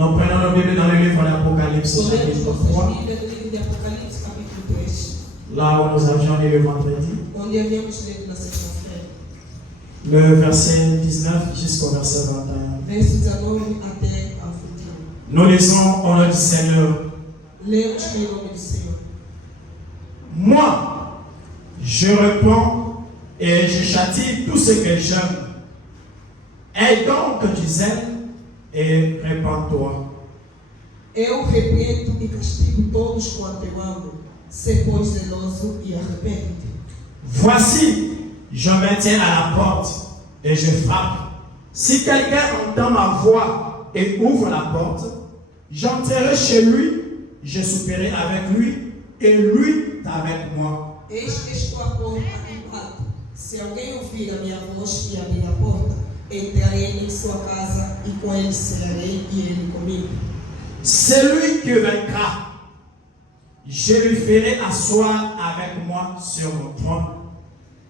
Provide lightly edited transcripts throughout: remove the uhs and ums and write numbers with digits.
Nous prenons nos Bibles dans le livre d'Apocalypse, chapitre 3. Là où nous avions lu le vendredi. Le verset 19 jusqu'au verset 21. Nous lisons au nom du Seigneur. Moi, je réponds et je châtie tout ce que j'aime. Aie donc du zèle et répands-toi. Eu repreendo e castigo todos quanto eu amo. Ser, pois, zeloso e arrepende-te. Voici, je me tiens à la porte et je frappe. Si quelqu'un entend ma voix et ouvre la porte, j'entrerai chez lui, je souperai avec lui et lui avec moi. Eis que estou à porta e bato. Se alguém ouvir a minha voz e abrir a porta, entrarei em sua casa e com ele cearei e ele comigo. Celui qui vaincra, je lui ferai asseoir avec moi sur mon trône.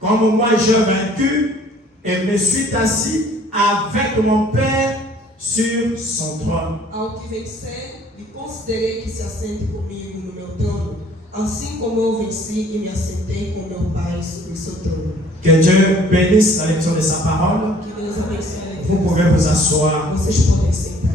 Comme moi j'ai vaincu et me suis assis avec mon Père sur son trône. Ao que vencer, lhe considerei que se assente comigo no meu trono, assim como eu venci e me assentei com meu Pai sobre o seu trono. Que Dieu bénisse la lecture de sa parole. Que Deus abençoe a leitura. Vous pouvez vous asseoir. Vocês podem sentar.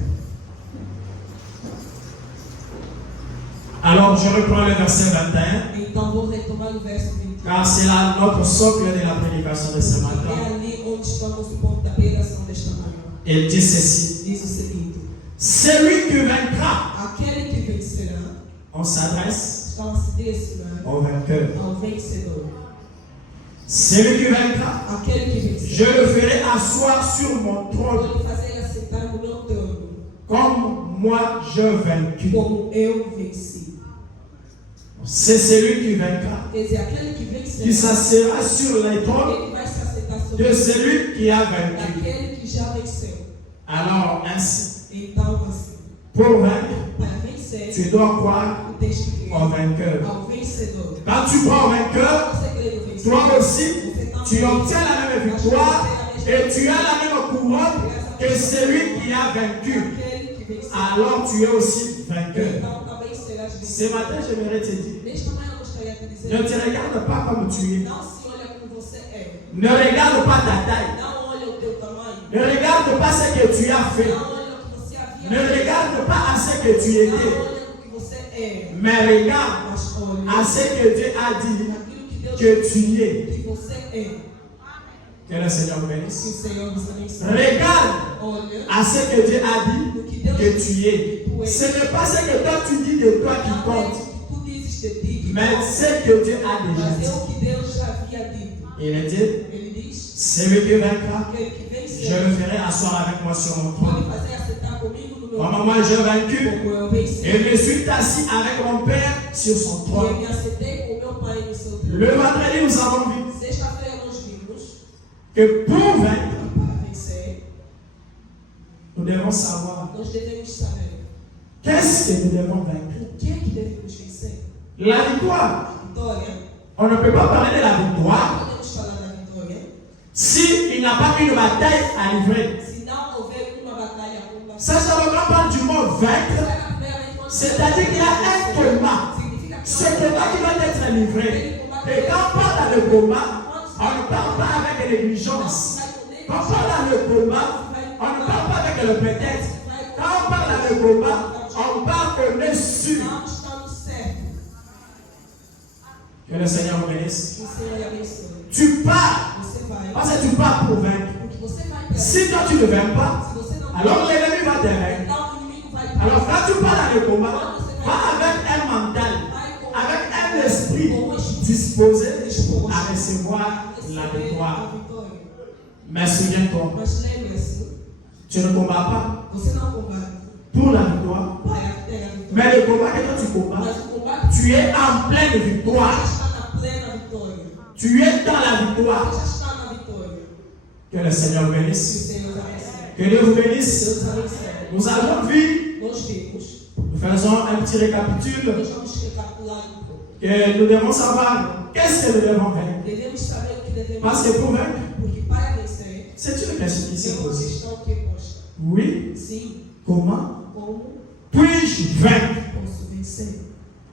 Alors je reprends le verset 21. Então vou retomar o verso 21. Car c'est là notre socle de la prédication de ce É matin. ali onde estamos no ponto da pregação desta manhã. Il dit ceci. Diz o seguinte: Celui qui vaincra, aquele que vencerá, on s'adresse está a se direcionar au vainqueur. ao vencedor. Celui qui vaincra, Aquele que vencerá, je le ferai asseoir sur mon trône, vou fazer ele assentar no meu trono, comme moi je vaincu. como eu venci. C'est celui qui vaincra, Quer dizer, aquele que qui vencerá, s'assera sur les trônes ele vai se assentar sobre de o celui qui a vaincu. daquele que já venceu. Alors ainsi, Então, assim, pour vaincre, para vencer, tu dois croire tu tens que crer au vainqueur. ao vencedor. Quand tu crois au vainqueur, Você crê no vencedor, toi aussi, você também tu obtiens la même victoire et tu as la même couronne que celui qui a vaincu. aquele que venceu. Alors tu es aussi vainqueur. Então também serás Ce vencedor. matin, j'aimerais te dire, Nesta manhã eu gostaria de dizer, ne te regarde pas comme tu es. não se olha como você é. Ne regarde pas ta taille. Não olha o teu tamanho. Ne regarde pas ce que tu as fait. Não olha o que você havia Ne feito. regarde pas à ce que tu Não étais. olha o que você é. Mais regarde Mas olha à ce que Dieu a dit aquilo que Deus que tu es. que você é. Que le Seigneur Que o bénisse. Senhor nos abençoe. Regarde Olha à ce que Dieu a dit no que Deus que tu es. Ce n'est pas ce que toi tu dis de toi qui não é compte, o que tu dizes de ti que mais conta, ce que Dieu a déjà mas é dit. o que Deus já havia dito. Il dit, Ele diz: celui qui vaincra, aquele que je venceu le ferai asseoir avec moi sur mon trône. pode fazer assentar comigo no meu Comme moi j'ai vaincu, como eu venci. et me suis assis avec mon Père sur son E eu trône. me assentei com o meu pai no seu trono. Le vendredi, nous avons vu Sexta-feira nós vimos que pour vaincre, que para vencer, nous devons savoir nós devemos saber qu'est-ce que nous devons vaincre. o que é que devemos vencer. La victoire, A vitória, on ne peut pas parler de la não victoire podemos falar da vitória s'il n'y a pas une bataille à livrer. se não houver uma batalha a combater. Ça, quand on parle du mot vaincre, c'est-à-dire qu'il y a un combat. Ce combat qui va être livré. Et quand on parle dans le combat, on ne parle pas avec négligence. Quand on parle dans le combat, on ne parle pas avec le peut-être. Quand on parle dans le combat, on parle qu'on est sûr. Não estamos certos. Que le Seigneur vous bénisse. Que o Senhor lhe abençoe. Tu pars, Você vai. parce que tu pars pour vaincre. Porque você vai para Si toi tu ne vaincres pas, se você não alors l'ennemi va te vaincre. então o inimigo vai Alors quand tu pars dans le combat, va avec un mental, avec un esprit disposé à recevoir la victoire. Mais souviens-toi, Mas lembre-se, tu ne combats pas você não combate pour la victoire, para ter a vitória. mais le combat que toi tu combats, Mas o combate tu es en pleine victoire. já está na plena vitória. Tu es dans la victoire. Já está na vitória. Que le Seigneur Que o bénisse. Senhor abençoe. Que Dieu vous bénisse. Deus abençoe. Nous avons vu, Nós vimos, nous faisons un petit récapitule, nós vamos recapitular um pouco. que nous devons savoir qu'est-ce que nous devons vaincre. Devemos saber o que devemos Parce que pour vaincre, porque para vencer c'est une question qui é se uma pose. questão que é posta. Oui, Sim, comment Como puis-je vaincre? posso vencer?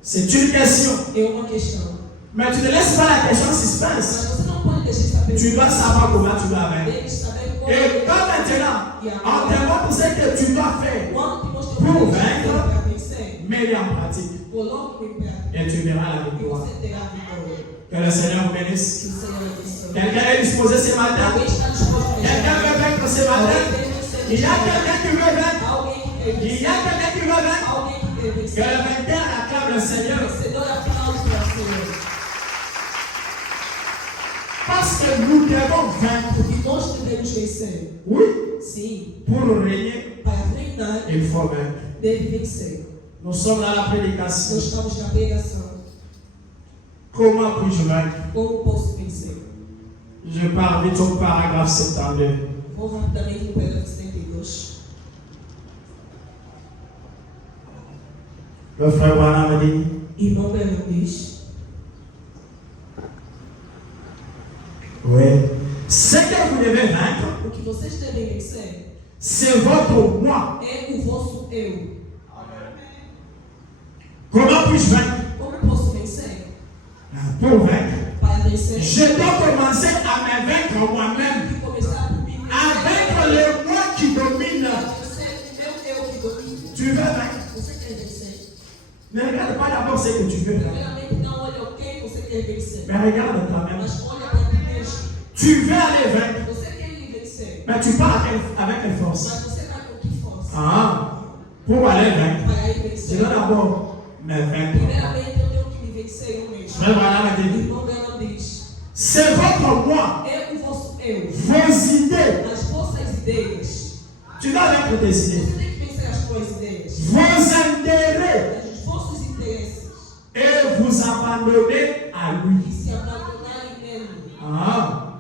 C'est une question. É uma questão. Mais tu ne laisses pas la question en Mas suspense. você não pode deixar essa pergunta. Tu dois savoir comment tu vas vaincre. Tem que saber como. Et quand maintenant, en témoin pour ce que tu dois faire, Quando te mostrar Pour o que vaincre, para vencer, mets-les en pratique coloque em prática et tu verras la e victoire. você terá a vitória. Que le Seigneur vous bénisse. Que o Senhor abençoe. Quelqu'un est disposé ce matin? Alguém está disposto a Quelqu'un veut vaincre ce matin? Il y a quelqu'un qui veut vaincre? Alguém que quer Il vencer. y a quelqu'un qui veut vaincre? Alguém que quer Que vencer. le vainqueur acclame le Seigneur. O vencedor aplaude para o Senhor. Parce que nous devons vaincre. Porque nós devemos vencer. Oui, Sim. pour régner, Para reinar, il faut vaincre. deve vencer. Nous sommes dans la prédication. Nós estamos na pregação. Comment puis-je vaincre? Como posso vencer? Je pars vite au paragraphe 72. Vou rapidamente no parágrafo 72. Le frère Branham dit, Irmão Branham diz: oui, ce que vous devez vaincre, o que vocês devem vencer c'est votre moi. é o vosso eu. Comment puis-je vaincre? Como posso vencer? Pour vaincre, Para vencer, je dois commencer à me vaincre tenho moi-même, que começar por mim. à vaincre le moi qui domine. A vencer o meu eu que domina. Tu veux vaincre? Você quer vencer? Ne regarde pas d'abord ce que tu veux vaincre, Primeiramente, não olha o que você quer vencer, mais regarde toi-même. mas olha para ti mesmo. Tu veux aller vaincre, Você quer ir vencer, mais tu pars avec quelle force? mas você vai com que força? Ah, pour aller vaincre, Para ir je vencer. dois d'abord me vaincre. Primeiramente, eu tenho que me vencer eu mesmo. Frère Branham a O dit, irmão Branham diz: c'est votre moi, é o vosso eu, vos idées. as vossas ideias. Tu dois vaincre tes idées, Você tem que vencer as tuas ideias, vos intérêts, os vossos interesses, et vous abandonner à lui. e se abandonarem nele. Ah,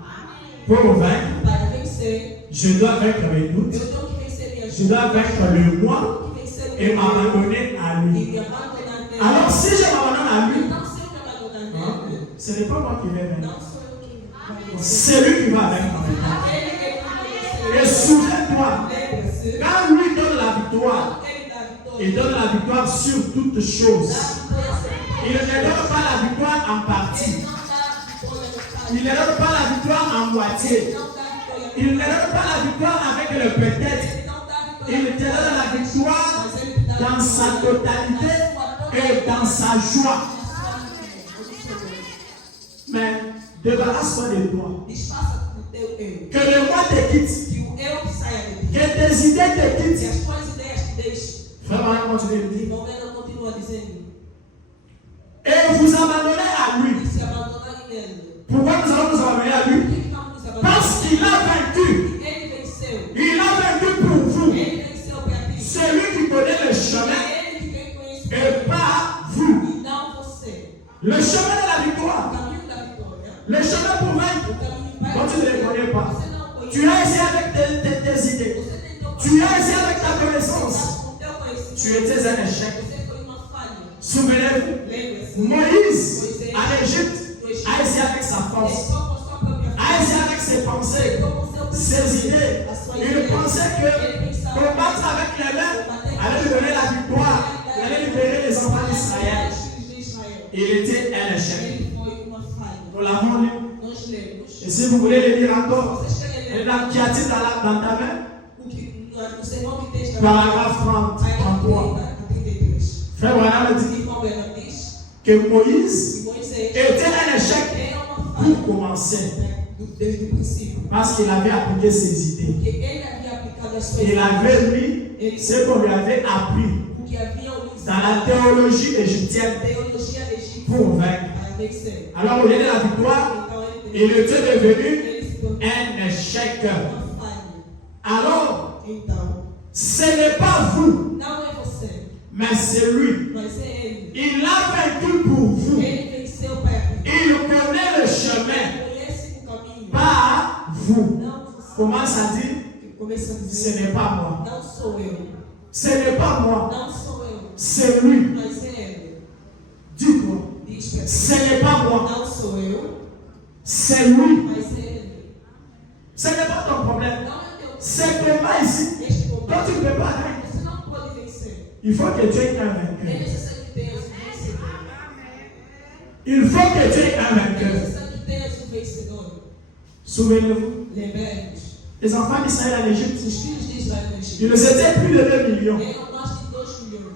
pour vaincre, Para vencer, je dois vaincre mes doutes, eu tenho que vencer minhas je dois vaincre le moi tenho que vencer o et meu eu m'abandonner à e lui. me abandonar nele. Alors si je m'abandonne à lui, Então, se eu me abandonar hein, nele, ce n'est pas moi qui vais vaincre, não sou eu quem vai vencer. c'est lui qui va vaincre. Ele é quem vai Et vencer. souviens-toi, Lembre-se, quand lui donne la victoire, quando ele dá a vitória, il donne la victoire sur toutes choses. dá a vitória sempre. Il ne donne pas la victoire en partie. Ele não dá a vitória no Il ne donne pas la victoire en moitié. Ele não dá a vitória Il ne donne pas la victoire avec le peut-être. Ele não dá a vitória Il te donne la victoire mas ele te dá a dans sa vitória totalité et dans sa joie. Mais débarrasse-toi de toi. Desfaça o teu eu. Que le moi te quitte. Que o eu saia de ti. Que tes idées te Que quittent. as tuas ideias te deixem. Frère Marie continue de O dire. irmão Breno continua dizendo: Et vous abandonnez à lui. e se abandonarem nele. Pourquoi nous allons nous abandonner à Por lui? que vamos nos abandonar? Parce qu'il a vaincu. Ele venceu. Il a vaincu pour vous. Ele venceu para ti. Celui qui connaît le chemin É ele que quem conhece o et pas vous. e não você. Le chemin de la O victoire. caminho da vitória. Le chemin pour vaincre. O caminho para Quand tu ne les connais pas. Você não conhece. Tu as essayé avec tes idées. Você tentou Tu as essayé avec ta connaissance. com teu conhecimento. Tu étais un échec. Você foi uma falha. Souvenez-vous, Lembre-se. Moïse à l'Égypte a essayé avec sa force, a essayé avec ses pensées, ses idées. Il pensait que combattre avec les mains allait lui donner la victoire, il allait libérer les enfants d'Israël. Il était un échec. Nous l'avons lu. Et si vous voulez le lire encore, qui a-t-il dans ta main? Paragraphe 30, 33. Frère Branham dit que Moïse était un échec pour commencer. Parce qu'il avait appliqué ses idées. Il avait mis ce qu'on lui avait appris dans la théologie égyptienne pour vaincre. Alors au lieu de la victoire, il était devenu un échec. Alors, ce n'est pas vous, mais c'est lui. Il a vaincu pour vous. Il connaît le chemin, pas vous. Commence à dire, ce n'est pas moi. Não sou eu. Ce n'est pas moi, Não sou eu. c'est lui. Mas é ele. Dis-toi, Diz pra ce n'est pas moi, Não sou eu. c'est lui. Mas é ele. Ce n'est pas ton problème. Não é teu. C'est combat ici. Este Toi, combate. tu ne peux pas vaincre. Você não pode vencer. Il faut que tu aies un vainqueur. É necessário que tenhas um vencedor. Il faut que tu aies un É vainqueur. necessário que tenhas um vencedor. Souvenez-vous, Lembremos. les enfants d'Israël en Égypte, Os filhos de Israel no Egito ils étaient plus de 2 millions. eram mais de 2 milhões.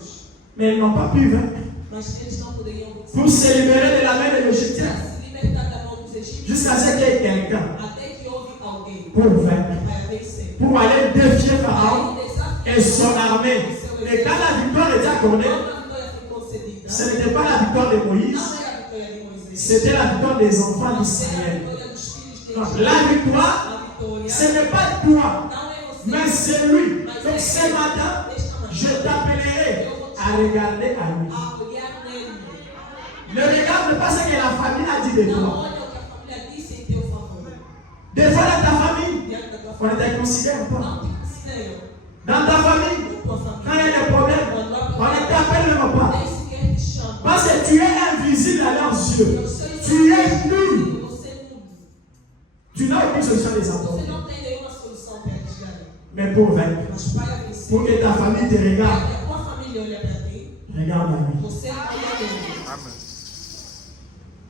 Mais ils n'ont pas pu vaincre. Mas eles não poderiam vencer. Pour se libérer de la main de l'Égyptien. Para se libertar da mão dos egípcios. Jusqu'à ce qu'il y ait quelqu'un Até que houve alguém pour vaincre. para vencer. Pour aller défier Pharaon Para desafiar et son armée. Et quand la victoire était accordée, quando a vitória foi concedida, ce n'était pas la victoire de Moïse, não era a vitória de Moisés. c'était la victoire des enfants Não era a d'Israël. vitória dos filhos de Donc Israel. la victoire, A vitória ce n'est pas toi, não é você. mais c'est lui. Mas Donc é ce ele. matin, Esta manhã, je t'appellerai à regarder à lui. a olhar nele. Ne regarde pas ce que la famille a dit de Não toi. olha o que a família disse em teu favor. Des fois dans ta famille, Diante da tua on ne te considère pas. Não te consideram. Dans ta famille, Tua quand il y família. a des problèmes, Quando há on ne problema, t'appelle même pas. nem sequer te chama. Parce que tu es invisible à leurs yeux. Tu es nul. Você é nulo. Tu n'as aucune solution des Você enfants. não tem nenhuma solução para eles darem. Mais pour vaincre, Mas para vencer, pour que ta famille te para regarde, que a tua família olhe para ti, regarde à lui. você olha para ele.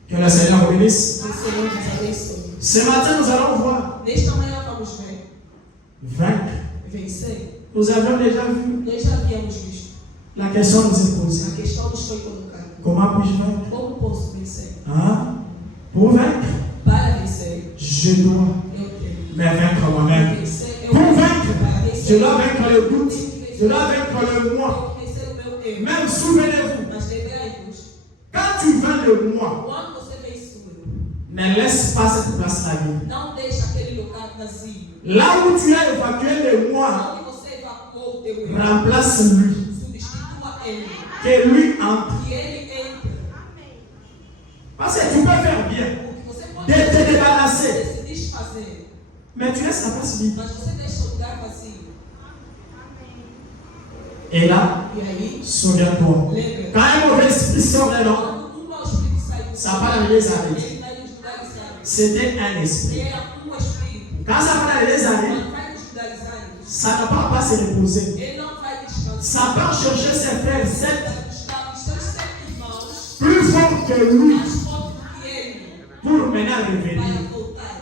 Que le Seigneur vous bénisse. Que o Senhor nos abençoe. Ce matin, nous allons voir Nesta manhã vamos ver. vaincre. Vencer. Nous avions déjà vu. Nós já havíamos visto. La question nous est A posée. questão nos foi colocada. Comment puis-je vaincre? Como posso vencer? Hein? Pour vaincre, Para vencer, je dois eu tenho. me vaincre moi-même. Vencer, eu Pour tenho. vaincre, Para je vencer, dois vaincre le doute. Je dois vaincre le moi. eu vencer o meu eu. Même souvenez-vous, Mas lembrai-vos, quand tu vaincres le moi, quando você vence o eu, ne laisse pas cette place-là libre. não deixa aquele lugar vazio. Là où tu as évacué le moi, Onde você evacuou o teu eu, remplace-lui. substitua ele. Que lui entre. Que ele entre. Parce que tu peux faire bien, Porque você pode de te débarrasser, se desfazer, mais tu laisses la place libre. mas você deixa o lugar vazio. Et là, E aí, souviens-toi, lembra, quand un mauvais esprit sort de l'homme, quando um mau espírito saiu do ça va dans les arrêts. ele vai nos lugares áridos. C'était un esprit. Era espírito. Quand ça va dans les arrêts, Quando vai nos lugares áridos, ça ne part pas se reposer. ele não vai descansar. Ça part chercher ses frères sept Vai buscar os seus 7 irmãos plus forts que lui mais fortes do que ele pour maintenant revenir. para voltar.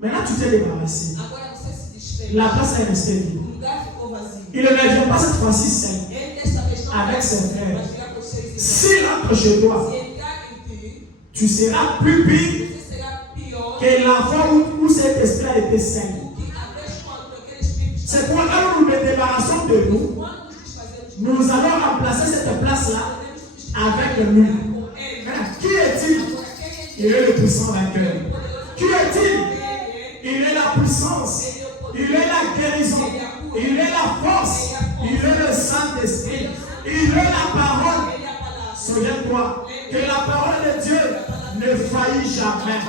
Maintenant, tu t'es débarrassé. Agora você se desfez. La place est restée vide. O lugar ficou vazio. Il ne vient pas cette fois-ci seul. Ele desta vez não Avec vai ses frères. mas virá com os seus irmãos. S'il entre chez toi, Se entrar em ti, tu seras plus pire você será pior que l'enfant où cet esprit a été saint. do que a vez quando aquele espírito está. C'est pourquoi quand nous nous débarrassons de nous, Quando nos desfazemos, nous allons remplacer cette place-là podemos substituir avec lui. com ele. Maintenant, qui est-il? Agora, quem é Il est le puissant vainqueur. ele? Poderoso. Qui est-il? Ele é. Il est la puissance. Ele é o poder. Il est la guérison. Il est la force. Il est le Saint-Esprit. Il est la parole. Ele é a palavra. Souviens-toi que la parole de Dieu ne faillit jamais.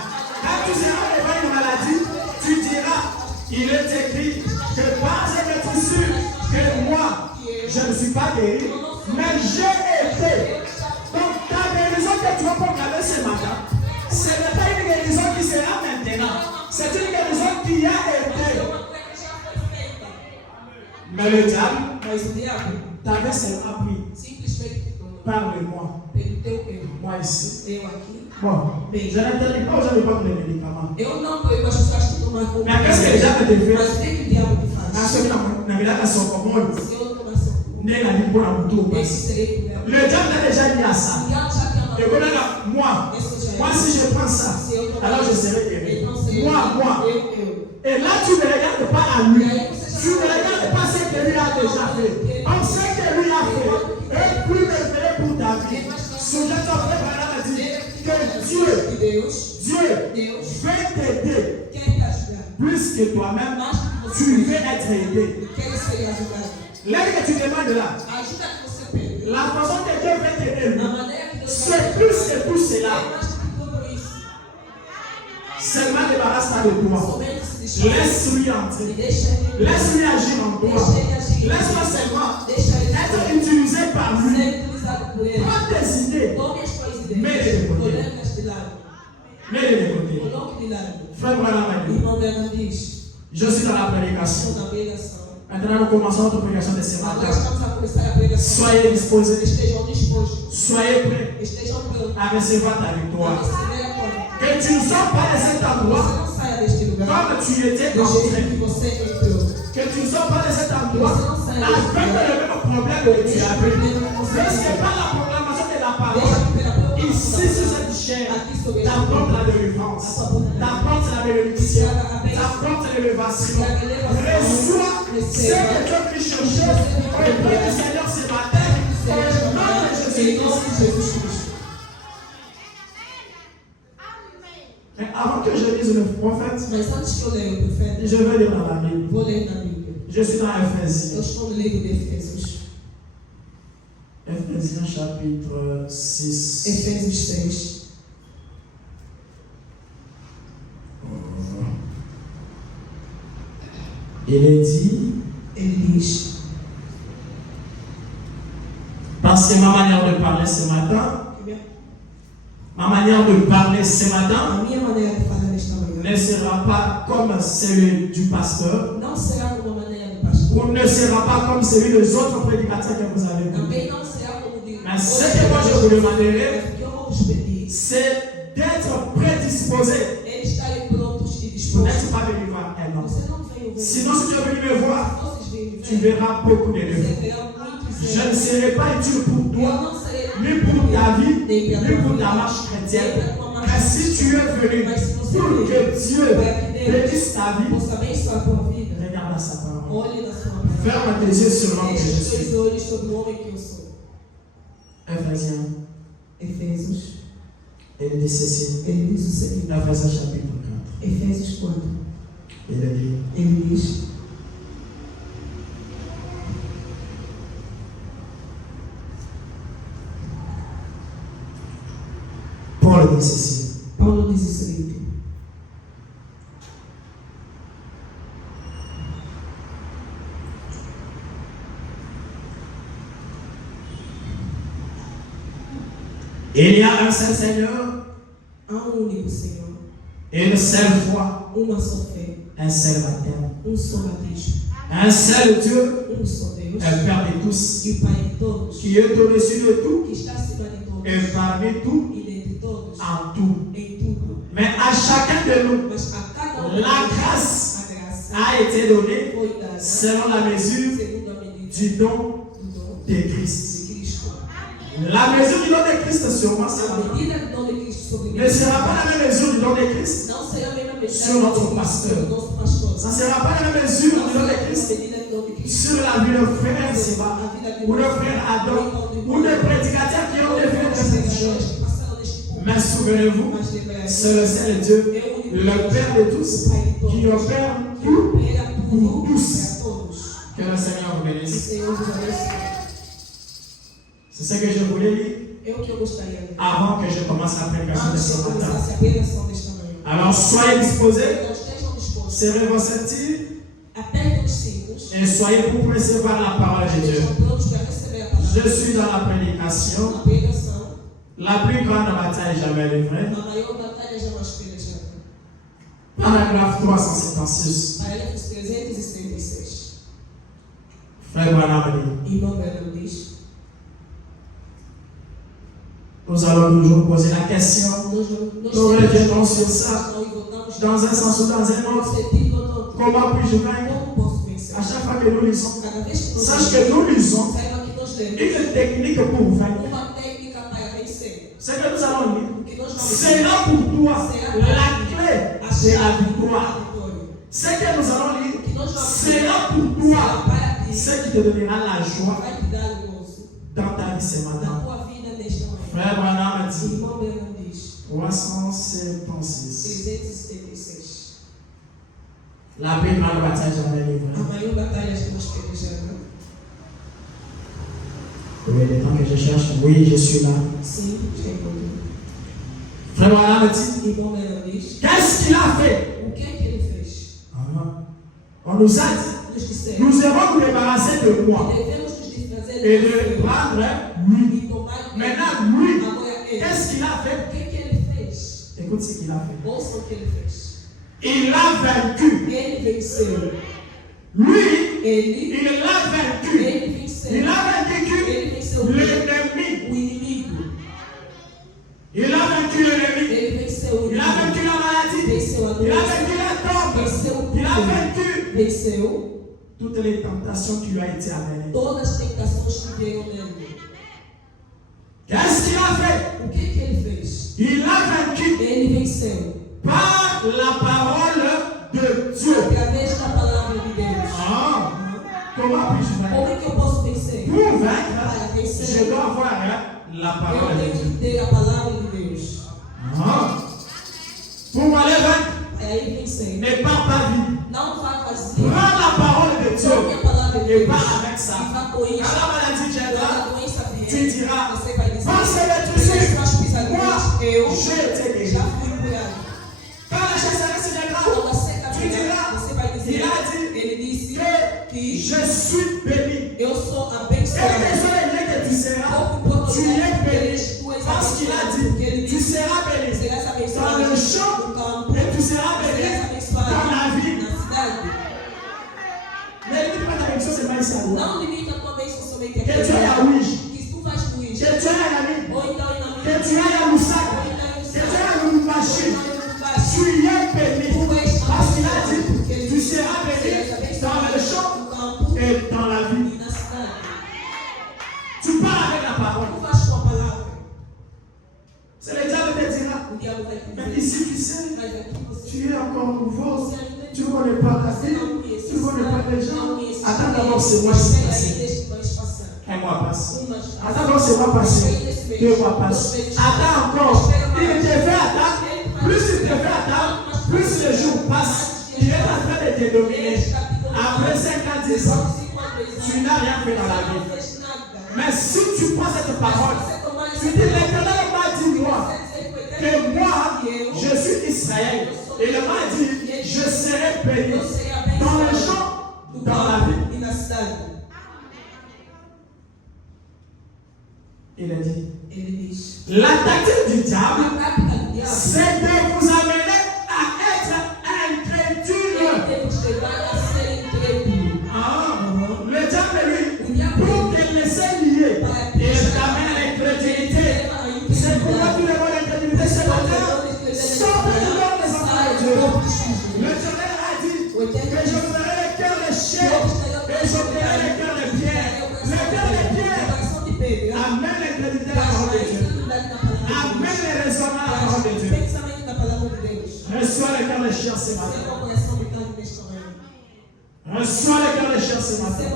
Quand tu seras devant une maladie, tu diras, il est écrit que par cette sûr que moi, je ne suis pas guéri, mais j'ai été. Donc ta guérison que tu vas proclamer ce matin, ce n'est pas une guérison qui sera maintenant. C'est une guérison qui a été. Mais le diable Mas o diabo t'avait seulement pris. simplesmente ficou Parle-moi. pelo teu eu. Moi ici. Eu aqui. Bon, je n'interdis pas aux gens de prendre les médicaments. Eu não proíbo as pessoas de tomar como. Mais qu'est-ce que le diable te fait? Mas o que o diabo te Ah, faz? celui qui n'a pas son commande, Se eu não tomar seu corpo, n'est la vie pour la boutou. esse serei o diabo. Le diable t'a déjà dit à ça. O diabo já tem uma Et voilà là, moi si je prends ça, alors je serai guéri. Moi. Et là, tu ne regardes pas à lui. Tu ne regardes pas ce que lui a déjà fait. On sait que lui a fait. Et plus merveilleux pour ta vie. Souviens-toi, frère Branham a dit que Dieu veut t'aider Quer te ajudar. plus que toi-même. Mais que Tu você veux être aidé. quer ser ajudado. L'aide que tu demandes là, A ajuda que você pede. la façon que Dieu veut t'aider, A maneira que Deus c'est plus que tout é cela. mais do que tudo isso. Seulement débarrasse-toi de toi. Somente se desfaz. Laisse-lui E entrer. deixa ele. Laisse-lui agir en toi. Deixa ele agir. Laisse-toi seulement Deixa ele être utilisé par lui. ser utilizado por ele. Prends tes idées, Tome as tuas ideias. Mete de côté. Coloque-as de lado. mets-les de côté. Coloque de lado. Frère Branham a dit, Irmão Branham diz. je suis dans la prédication. Estou na pregação. Maintenant, nous commençons notre prédication de ce Agora matin. estamos a começar a pregação. Soyez disposés, Estejam dispostos. soyez prêts Estejam prontos. à recevoir ta A victoire. receber a vitória. Que tu ne sors pas de cet Você endroit não saia deste lugar comme tu étais do jeito entré. que você entrou. Que tu ne sors pas de cet endroit Você não saia deste avec lugar. le même problème que tu as pris. Ce n'est pas la proclamation de la Deixa parole. que pela Ici, sur cette chair, t'apporte la délivrance, t'apporte la bénédiction, t'apporte l'élévation. Reçois ce que tu as pu chercher auprès du Seigneur ce matin. Au nom de Jésus-Christ. Mais avant que je lise le prophète, Mas antes que eu leia o profeta, je vais lire dans la Bible. vou ler na Bíblia. Je suis dans Eu Ephésiens. estou no livro de Efésios. Ephésiens chapitre 6. Efésios 6. Il est dit, Ele diz: parce que ma manière de parler ce matin, ma manière de parler ce a matin minha maneira de falar nesta manhã ne sera pas comme celle du pasteur, não será como a maneira do pastor. ou ne sera pas comme celui des autres prédicateurs que vous avez vus. Também não será como de Mais ce que moi je vous demanderai, Mas o que eu vou vos pedir c'est d'être prédisposé. é estarem prontos e Vous dispostos. n'êtes pas venu voir un homme. Você não veio ver. Sinon, si tu es venu me voir, Vocês veem tu ver. verras beaucoup de Você défauts. verá muitos Je ne erros. serai pas utile pour Eu toi, não serei ni pour ta vie, nem para ni pour tua ta vida, marche chrétienne. nem para tua marcha Mais si tu es venu Mas se você pour veio que Dieu para que Deus bénisse ta vie, possa abençoar a tua vida, regarde à sa parole. olhe na sua palavra. Ferme tes yeux sur l'homme que Feche je os teus suis. olhos sobre o homem que eu sou. Ephésiens, Efésios, il dit ceci. ele diz o seguinte. Ephésiens chapitre 4. Efésios 4. Il dit, Ele diz: Paul dit ceci. Paulo diz o seguinte: Il y a un seul Seigneur, há único Senhor, une seule foi, uma só fé, un seul baptême, só batismo, un seul Dieu, só Deus, un Père de tous, e o Pai de todos, qui est au-dessus de tout que está acima de todos, et parmi tout, e dentre todos, en tout. em tudo. Mais à chacun de nous, Mas a cada la grâce a graça a été donnée foi dada selon la mesure segundo a medida du don do dom de Christ. de Cristo. La mesure du don de Christ sur moi, A c'est medida do dom de Cristo sobre mim ne sera pas la même mesure du don de Christ. não será a mesma medida Sur do notre dom de Cristo pasteur. sobre o nosso pastor. Ça ne sera pas la même mesure Não du será don a de mesma Christ medida do dom de Cristo sur la vie de frère sobre Seba a vida de ou le frère Adam ou des prédicateurs qui ont défini de cette chose. que passaram neste povo. Mais souvenez-vous, Mas lembrai-vos, c'est le seul Dieu, é o único le Père de tous, qui opère tout. opera tudo tous. para todos. Que le Seigneur vous Que o bénisse. Senhor vos abençoe. C'est ce que je voulais lire É o que eu gostaria de avant que je commence la prédication de antes de ce eu matin. começasse a pregação desta manhã. Alors soyez disposés, Então estejam dispostos. serrez vos ceintures Apertem os cintos. et soyez pour recevoir la parole de Dieu. Estejam prontos para receber a palavra. Je suis dans la prédication. Na pregação, La plus grande bataille jamais livrée. a maior batalha jamais pelejada. Paragraphe 376. Parágrafos 376. Frère Branham dit, Irmão Branham diz: nous allons toujours poser la question. Nous reviendrons sur ça nós voltamos dans un sens ou dans un no autre. sentido ou no outro. Comment puis-je vaincre? Como posso vencer? À chaque fois que nous lisons, Cada vez que nós sache que nous lisons saiba que nós lemos une technique pour vaincre. uma técnica para vencer. Ce que nous allons lire O que nós vamos sera pour toi la clé a de chave la da victoire. vitória. Ce que nous allons lire O que nós vamos sera pour será toi para ti. ce qui te donnera la joie Vai te dar o gozo dans ta vie ce da matin. tua vida nesta manhã. Frère Branham dit Irmão Branham diz: 376. 376. La plus grande bataille jamais A livrée. maior batalha que nós pelejamos. Oui, le temps que je cherche. Oui, je suis là. Sim, já encontrei. Frère Branham dit, Irmão Branham diz: qu'est-ce qu'il a fait? o que é que ele fez? On nous a dit, Nos disseram: nous devons nous débarrasser de moi devemos nos desfazer et de de nós prendre lui. e tomar ele. Maintenant, lui, Agora ele. qu'est-ce qu'il a fait? O que é que ele fez? Écoute ce qu'il a fait. Ouça o que ele fez. Il a vaincu. Ele venceu. Lui, ele il a vaincu. ele venceu. Il a vaincu Ele venceu l'ennemi. o inimigo. Il a vaincu l'ennemi. Ele venceu o Il a inimigo. vaincu la maladie. Venceu a Il a doença. vaincu la tombe. Venceu Il a tudo. vaincu Venceu toutes les tentations qui lui ont été amenées. todas as tentações que vieram nele. Qu'est-ce qu'il a fait? O que ele fez? Il a vaincu Ele venceu par la parole de Dieu. através da palavra de Deus. Ah, comment puis-je vaincre? Como é que eu posso vencer? Pour vaincre, Para je vencer, dois avoir la parole eu de tenho Dieu. que ter a palavra de Deus. Ah. Pour aller vaincre, Aí vencer. ne pars pas vite. Não vá vazio. Prends la parole de Tome Dieu a palavra de et Deus. pars avec ça. E vá com Quand isso. la maladie Quando viendra, a doença tu vier, diras, você vai dizer: pense d'être pelas sûr. suas pisaduras, Moi, eu j'ai été guéri. já fui curado. Quand la sécheresse viendra, Quando a seca tu vier, diras, você vai dizer: il a dit ele disse que que je suis béni. eu sou Et abençoado. désolé que tu seras, tu es béni. Parce qu'il a dit, tu seras béni Serás dans abençoado le champ no campo, et tu seras béni serás abençoado dans la vie. na cidade. Ne limite pas ta bénédiction seulement ici à Rwanda. Não limita a tua bênção somente Que aqui. tu ailles à Ouige, Que se tu faz com que isso, tu ailles à Nami, ou então em Namibia, que tu ailles à Lusaka, ou então em que tu ailles à Lubumbashi, Lubumbashi, tu es béni. tu és Parce qu'il a abençoado. dit, tu seras béni dans le champ No campo et dans la vie. e na cidade. Tu pars avec la parole. Tu faz com a palavra. C'est le diable qui te dira, O diabo vai te mais dizer: ici tu sais, mas aqui você tu es encore nouveau, você ainda tu ne connais pas ta você vie, não conhece tu ne connais pas les gens. não conhece Attends ninguém. d'abord ce mois se Espera aí, passer. deixa que nós passar. Un mois passe. Uma chance. Attends donc ce mois passer. 2 mois passent. Attends encore. Il te fait attendre. Plus il te fait attendre, plus les jours passent. Il est en train de te dominer. Après 5 ans, 10 ans, tu n'as rien fait dans la vie. Mais si tu prends cette parole, tu dis l'Éternel m'a dit moi, que moi, je suis Israël. Et il m'a dit, je serai béni dans les champs, dans la vie. e na cidade. Il a dit, Ele diz: la tactique du diable, a prática do diabo c'est de vous amener à être incrédule. é te levar a ser incrédulo. Ah, le diable, lui, pour te laisser lier, il t'amène à l'incrédulité. C'est pourquoi tu le vois l'incrédulité, c'est la terre. Sortez-nous des enfants de Dieu. L'Éternel a dit que je ferai le cœur de chien et je ferai le cœur de pierre. Le cœur de pierre amène l'incrédulité à la parole de Dieu. Amène les raisonnements à la parole de Dieu. Reçois le cœur de chien ce matin. Reçois le cœur de chien ce matin.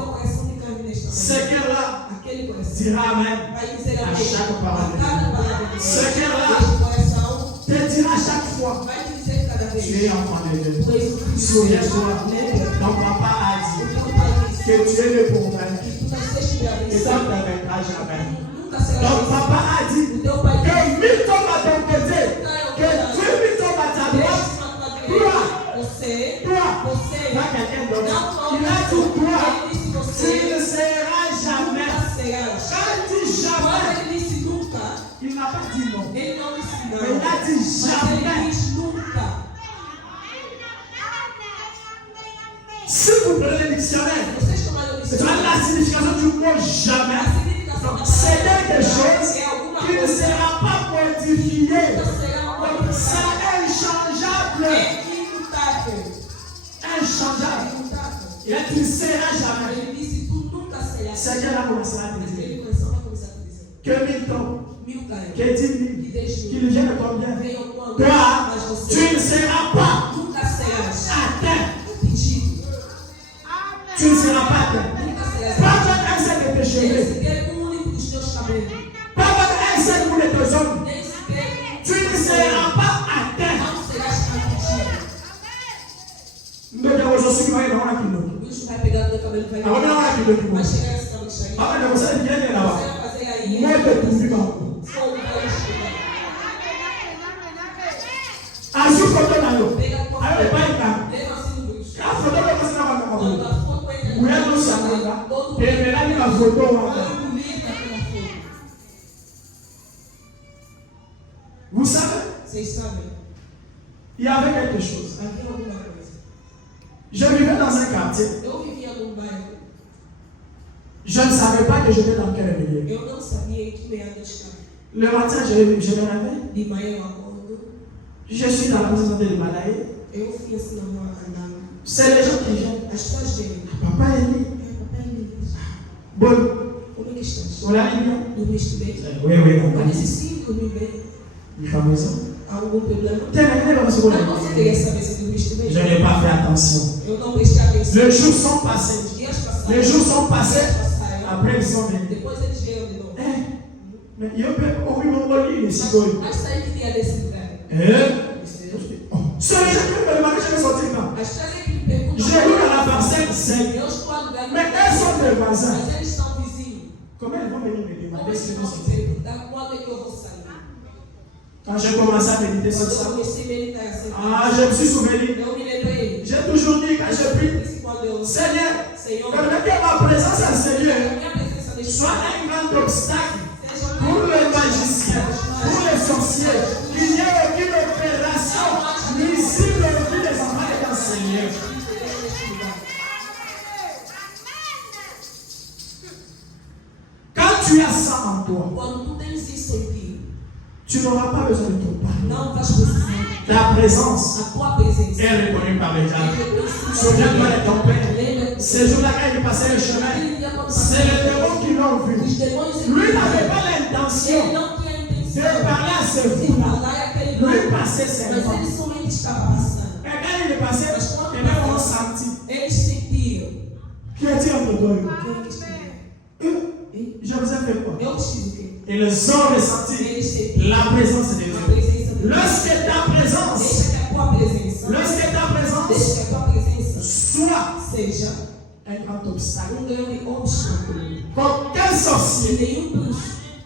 Ce cœur-là dira Amen à chaque parole. Ce cœur-là te dira chaque fois, tu es enfant de Dieu. Souviens-toi, ton papa a dit que tu es le pourvailleur et tu ne vaincras jamais. Ton papa a dit que 1000 tombent à ton côté, que 2000 tombent à ta droite. Toi, pas quelqu'un d'autre. Il a dit toi, tu ne seras jamais. Quand il dit jamais, il n'a pas dit non. Mais il a dit jamais. Si vous prenez le dictionnaire, la signification du mot jamais, c'est quelque chose qui ne sera pas modifié. C'est inchangeable. Inchangeable. Il a dit, tu ne seras jamais. C'est qu'elle a commencé à te dire. Que 1000 tombent, que 10 000, qu'il vienne combien? Toi, tu ne seras pas atteint. Tu ne seras pas atteint. Pas avec un seul de tes cheveux. Pas avec un seul de tes hommes. Tu ne seras pas atteint. Ndio jawazo siku hiyo naona kidogo. Naona naona kidogo. Hapa ndio sasa kijana na wao. Moto kuzima huko. Azuko ndo nayo. Ayo baika. Kafu ndo kwa sababu kama huko. Uendo sana. Emelani na foto wako. Vous savez? Il y avait quelque chose. Je vivais dans un quartier. Je ne savais pas que j'étais dans quel milieu. Eu não sabia em que meado eu estava. Le matin, je me réveille. De manhã eu acordo. Je suis dans la maison de Malaï. Eu fui assim na rua andando. C'est les gens qui viennent. As pessoas vêm. Papa est né. Papai me diz. Bon. Como é que estás? On l'a dit bien. Dormiste bem? Oui, Eu on a disse dit. sim, dormi bem. Il fait maison. Há algum problema? Terminé dans ce qu'on a Não, você queria dit. saber se dormiste bem? Je n'ai pas fait attention. Eu não prestei atenção. Les jours sont passés. Os dias passaram. Les jours sont passés. Os dias passaram. Après, ils sont venus. Depois eles vieram de novo. Mais il peut ouvrir mon lit ici. Mas saí que dia desse lugar. C'est les gens qui me demandent, je vais sortir quand. As pessoas é que me perguntam. J'ai lu dans la parcelle 5. Eu estou alugando. Mais elles sont des voisins. Mas eles são vizinhos. Comment elles vont venir me Como demander eles si je vais vão me sortir? perguntar quando é que eu vou sair? Quand j'ai commencé à méditer sur Quando ça, eu comecei a meditar assim. je me suis souvenu. Eu me lembrei. J'ai toujours dit quand je prie, Disse quando eu. Seigneur, Senhor. permets que ma présence à ce lieu A minha presença neste soit un grand obstacle seja pour les magiciens, pour les sorciers, qu'il n'y ait aucune opération nuisible au vie des enfants de ton Seigneur. Quand tu as ça en toi, Quando tu tens isso em ti, tu n'auras pas besoin de ton parler. não vais precisar. Ta présence A tua presença est reconnue par les é diables. reconhecida. Souviens-toi de ton Père. Lembra-te. Ces jours-là, quand il passait le chemin, c'est les démons qui l'ont vu. Os demônios Lui n'avait pas l'intention ele não tinha a de intenção parler à ses de fous. falar aquele Lui nome, passait ses mas pas. ele somente estava passando. Et quand il est passé, les gens ont senti. Eles sentiram. Qui a-t-il entre toi? Quem que estava? Je vous ai fait quoi? Eu preciso o quê? Ils ont ressenti Eles sentiram la présence de a Dieu. presença de Deus. Lorsque ta présence, Deixa que a tua presença, lorsque ta présence deixa que a tua presença soit seja un grand obstacle, grande obstáculo. qu'aucun Que sorcier, nenhum bruxo,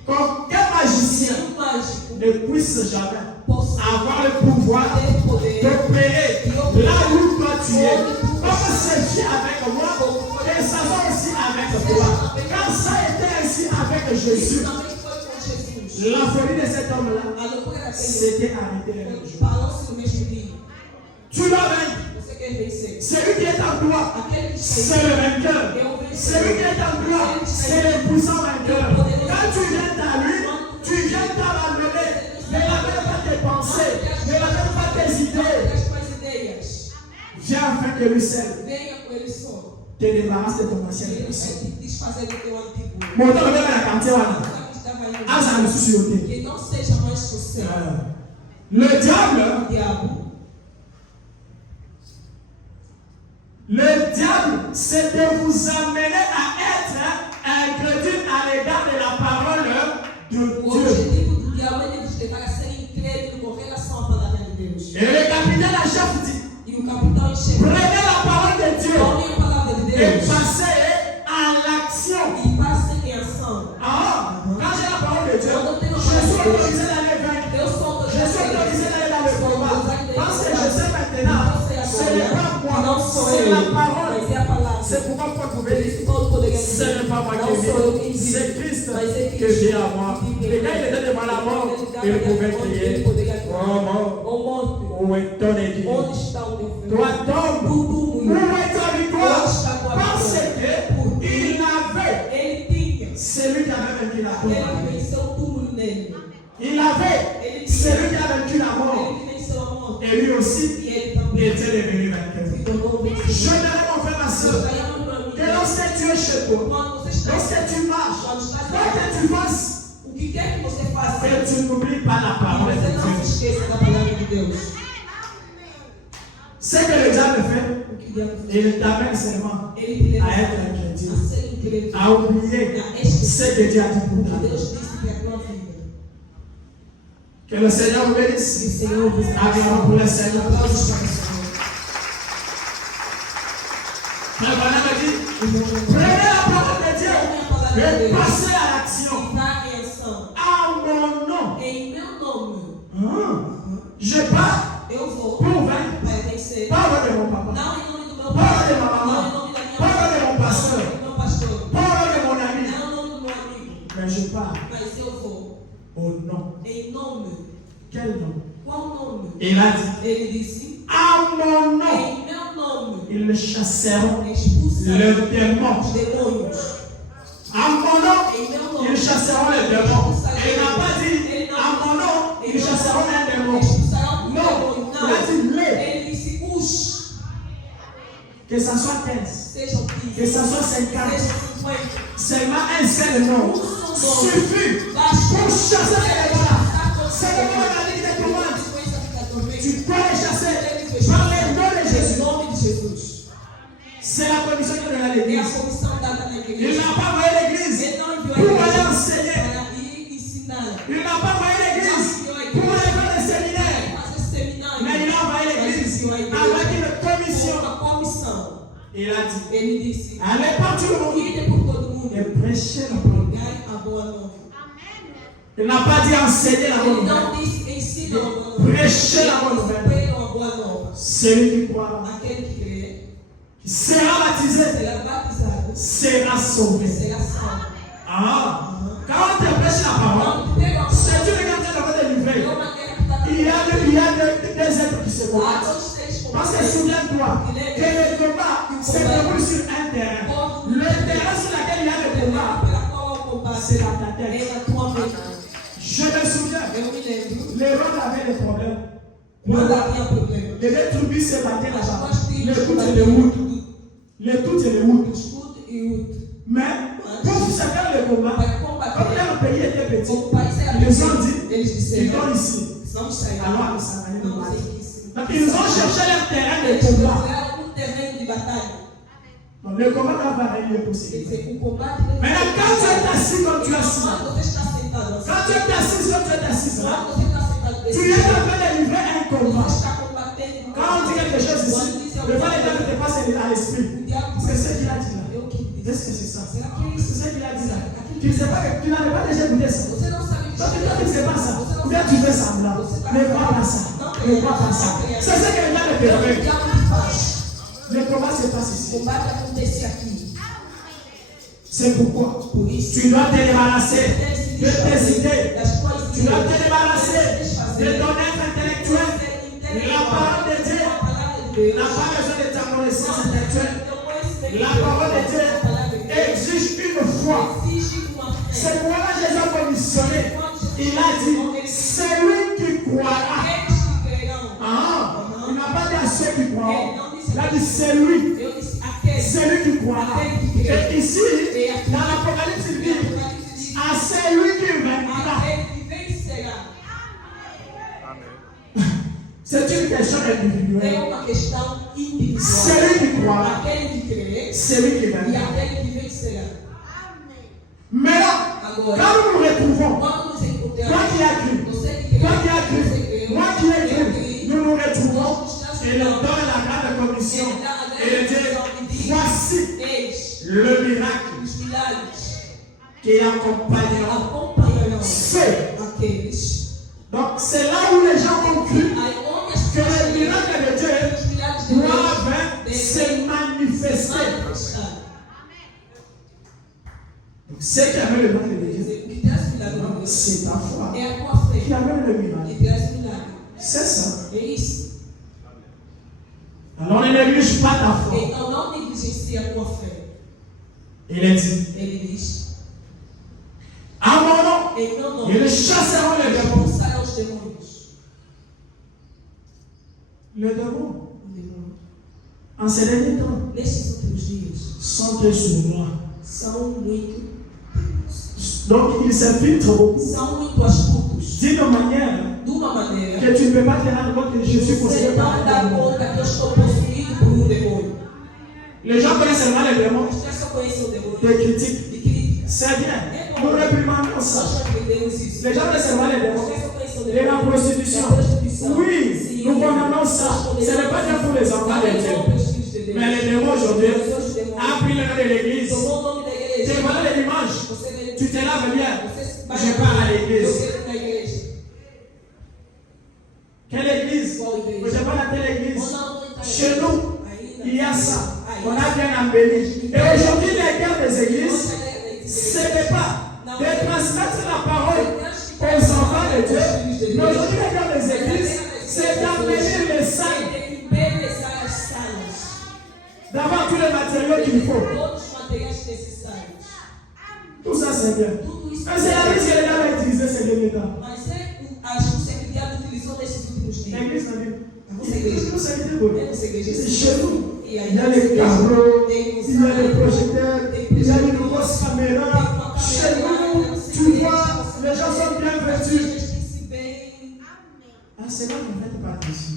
qu'aucun magicien nenhum mágico ne puisse jamais possa avoir le pouvoir ter poder d'opérer là où toi tu es. Comme c'est fait avec moi, et ça va aussi avec toi. Quand ça était ainsi avec Jésus, também foi com Jesus. la folie de cet homme-là A loucura daquele s'était arrêtée le même jour. falou-se no mesmo dia. Tu dois vaincre. Você quer vencer? Celui qui est en toi, Aquele que está c'est le vainqueur. eu vencer. Celui qui est en toi, c'est le puissant vainqueur. Quand tu viens à lui, tu viens t'abandonner. Ne l'amène pas tes pensées, ne l'amène pas tes idées. As tuas ideias. Viens afin que lui seul Venha com ele só. te débarrasse de ton ancienne Ele vai personne. te desfazer do teu antigo. Mon temps, même à la cantine, Sabe que estava indo. ah, ça me suit. Que não seja mais sucesso. Le diable, O diabo. c'est de vous amener à être incrédule à l'égard de la parole de O Dieu. objetivo do diabo é de vos levar a ser incrédulo com relação à palavra de Deus. Et le capitaine en chef dit, E o capitão enxerga. prenez la parole de Dieu Tomem a palavra de et Deus passez à l'action. e passem em ação. Ah, quand j'ai la parole de Dieu, Quando eu tenho a je palavra suis de Deus, autorisé d'aller vaincre. eu sou Je suis autorisé d'aller dans le combat. Parce que je sais maintenant, ce n'est pas moi, c'est la parole. Mas é a palavra. C'est pourquoi vous pouvez dire, Todo poderia ce n'est pas moi Não sou eu quem qui vive. vis, c'est Christ Mas é qui Cristo vit à moi. Et quand il était devant la mort, il pouvait crier, oh mort, Ô morte, où est ton épée? onde está o teu filho? Toi tombe, où Tudo muito. est ta victoire? Onde está a tua Parce vitória? que il avait, Ele tinha. celui qui avait vaincu la tombe. Ele venceu o túmulo nele. Il avait, celui qui a vaincu la mort. Ele que venceu a morte. Et lui aussi, E ele também était devenu vainqueur. se tornou Je vencedor. dirais mon frère, ma soeur, Ganhamos meu amigo. que lorsque tu es chez toi, Quando você está lorsque tu marches, quando está quoi que tu fasses, o que quer que você faça, que tu n'oublies pas la parole de você não Dieu. se esqueça da palavra de Deus. Ce que le diable fait, O que o diabo fez? il t'amène seulement Ele te leva à être incrédule, a ser incrédulo, à oublier a esquecer ce que Dieu a dit o pour que toi. Deus disse para a tua vida. Que le Seigneur vous Que o bénisse. Senhor vos Acclamons pour le Seigneur. aplausos para o Senhor. Le bonhomme dit, prenez la parole de Dieu Tomem a palavra de et Deus passez à l'action. e vá em ação. À mon nom. Em meu nome, Je pars eu vou pour vaincre. para vencer. Parole de mon papa. Não em nome do meu Parole de pai, ma não maman. em nome da minha Parole de mon mãe, pasteur. não em nome do meu pastor, Parole de mon ami. não em nome do meu amigo, Mais je pars mas eu vou au nom. em nome. Quel nom? Qual nome? Il a dit, Ele disse: à mon nom, em meu nome ils chasseront expulsarão le démon. demônios. À mon nom, Em meu nome, ils chasseront les démons. Et il n'a pas dit, à mon nom, ils chasseront les démons. expulsarão o Non, demônio. il a dit Não. les. Ele disse os. Que ça soit 15, Sejam que 15. ça soit 50, Sejam 50. seulement un seul nom suffit pour chasser les démons. C'est le nom de la Ligue des commandes. Tu peux les chasser par le nom de Jésus. Em nome de Jesus. C'est la commission que donne à É a l'église. comissão dada na Il igreja. n'a pas envoyé l'église Ele não enviou a pour aller igreja enseigner. para ir ensinar. Il n'a pas envoyé l'église pour aller faire des séminaires. Fazer seminário. Mais il a envoyé l'église avec une commission. Uma comissão. Il a dit, Ele disse: allez par tout le monde ide por todo mundo. et prêchez la parole. Pregai a boa nova. Il n'a pas dit enseigner la bonne Ele não nouvelle. disse ensina a boa nova. Prêchez la bonne nouvelle. Pregam a boa nova. Celui qui croira, Aquele que crê qui sera baptisé, será batizado, sera sauvé. será salvo. Ah, quand on te prêche la parole, Quando pregam a c'est une guerre qui va délivrer. é uma guerra que está Il y a des êtres qui se Há combattent. dois três Parce que combates. souviens-toi que le combat se déroule sur un terrain. Le terrain sur lequel il y a le combat, Pela qual é o combate? c'est dans ta tête. É na tua mente. Je me souviens, Eu me lembro les rois avaient des problèmes. quando havia problema. Et les tribus se battaient As là-bas. duas tribos Les toutes et les routes. Les toutes et les routes. Escudo e Uto. Mais pour se faire le combat, Para comme combater, leur pays était petit, como o país era ils ont pequeno, dit, eles ils disseram: vont ici. vamos sair. Alors, nous s'en allons Vamos nous battre. aqui. Donc, ils ont cherché leur terrain de Eles combat. procuraram um terreno de batalha. Donc, le combat va varier Quer possible. dizer, o combate. Maintenant, quand tu es assis comme tu es assis, Quando você está sentado assim, quand tu es assis comme tu es assis là, quando você está sentado tu desse es en jeito, train de livrer un você combat. está combatendo. Quand on dit quelque chose ici, le mal est dans te passe à l'esprit. O diabo C'est ce qu'il a dit là. eu que disse. Est-ce que c'est ça? Será que é C'est isso? ce qu'il a dit là. Tu ne sais pas que tu n'avais pas déjà écouté ça. Você não sabe Donc, toi, tu ne sais pas ça. Ou bien tu fais semblant. Ne crois pas ça. Ne crois pas ça. C'est ce que le mal est O fait. diabo que faz. Le combat se passe O ici. combate acontece aqui. C'est pourquoi Por isso, tu dois te débarrasser de tes idées. das tuas Tu dois te ideias, débarrasser de desfazer, ton être intellectuel. La parole de Dieu a palavra de Deus, n'a pas besoin de ta connaissance intellectuelle. teu conhecimento, La parole de Dieu a palavra de Deus exige une foi. exige uma fé. C'est pourquoi Jésus a commissionné. Il a dit, celui qui croira. Aqueles que crerão, Ah, il n'a pas dit à ceux qui croient. Il a dit celui. eu disse aqueles, Celui qui croira. Et ici, dans l'Apocalypse, il dit, à celui qui vaincra. aquele que vencerá. C'est une question individuelle. É uma questão individual. Celui qui croira. Aquele que crê Celui qui e vaincra. aquele que vencerá. Maintenant, Agora, quand nous nous retrouvons, quando nos toi encontramos, qui as cru, você que crê, toi qui as você cru, creu, moi qui ai eu cru, criei, nous nous retrouvons et il donne la grande commission. Et il dit, voici eis le miracle os milagres qui accompagnera acompanharão ceux. aqueles. Donc c'est là où les gens ont cru Aí onde as que pessoas le miracle de Dieu os milagres de Deus doivent se manifester. manifestar. Donc ceux qui avaient le miracle de Quer Dieu, dizer, o que traz milagre de Deus c'est ta foi. é a tua Qui fé avait le miracle. que traz milagre. C'est ça. É isso. Alors ne néglige pas ta foi. Então não negligencie a tua fé. Il est dit, Ele diz: à mon nom, em meu nome, ils chasseront les démons. expulsarão os demônios. Les démons, O demônio. en ces derniers temps, Nestes últimos dias, sont très sournois. são muito Donc ils s'infiltrent beaucoup. são muito astutos. D'une manière De uma maneira que tu ne peux pas te rendre compte que je suis você possédé não par dá un démon. conta que eu estou possuído por um demônio. Les gens connaissent seulement les démons. As pessoas conhecem o demônio Te critiquent. de crítica. C'est bien. Nous réprimandons ça. Nós aprendemos isso. Les gens connaissent seulement les As démons. pessoas conhecem o Et la demônio. prostitution. La prostituição. Oui, Sim. nous condamnons ça. Ce n'est pas bien pour les enfants de Dieu. Mais les démons aujourd'hui ont pris le nom de l'église. Tomou o nome da igreja. Tu vois le dimanche, Você vê- tu te laves bien. Você Je pars à Eu l'église. quero ir na igreja. Quelle église? Qual igreja? Je vais à telle église. Ou não, não está Chez nous, ainda. il y a ça. Aí. On a bien embelli. Et aujourd'hui, les guerres des églises, ce n'est pas de transmettre la parole aux enfants de Dieu. Mais aujourd'hui, les guerres des églises, c'est d'embellir les salles, d'avoir tous les matériaux qu'il faut. Tout ça c'est bien. Tudo isso Mais c'est la liste que les gars vont utiliser ces derniers temps. Mas é a justiça que o diabo utilizou nesses últimos dias. L'église m'a dit. Essa igreja. Tout ça a été beau. Essa igreja. C'est chez nous. E aí Il y a les tableaux, tem os il y a les projecteurs, il y a une grosse caméra. Chez nous, tu vois, les gens sont bien vêtus. Ah, c'est là qu'on fait pas attention.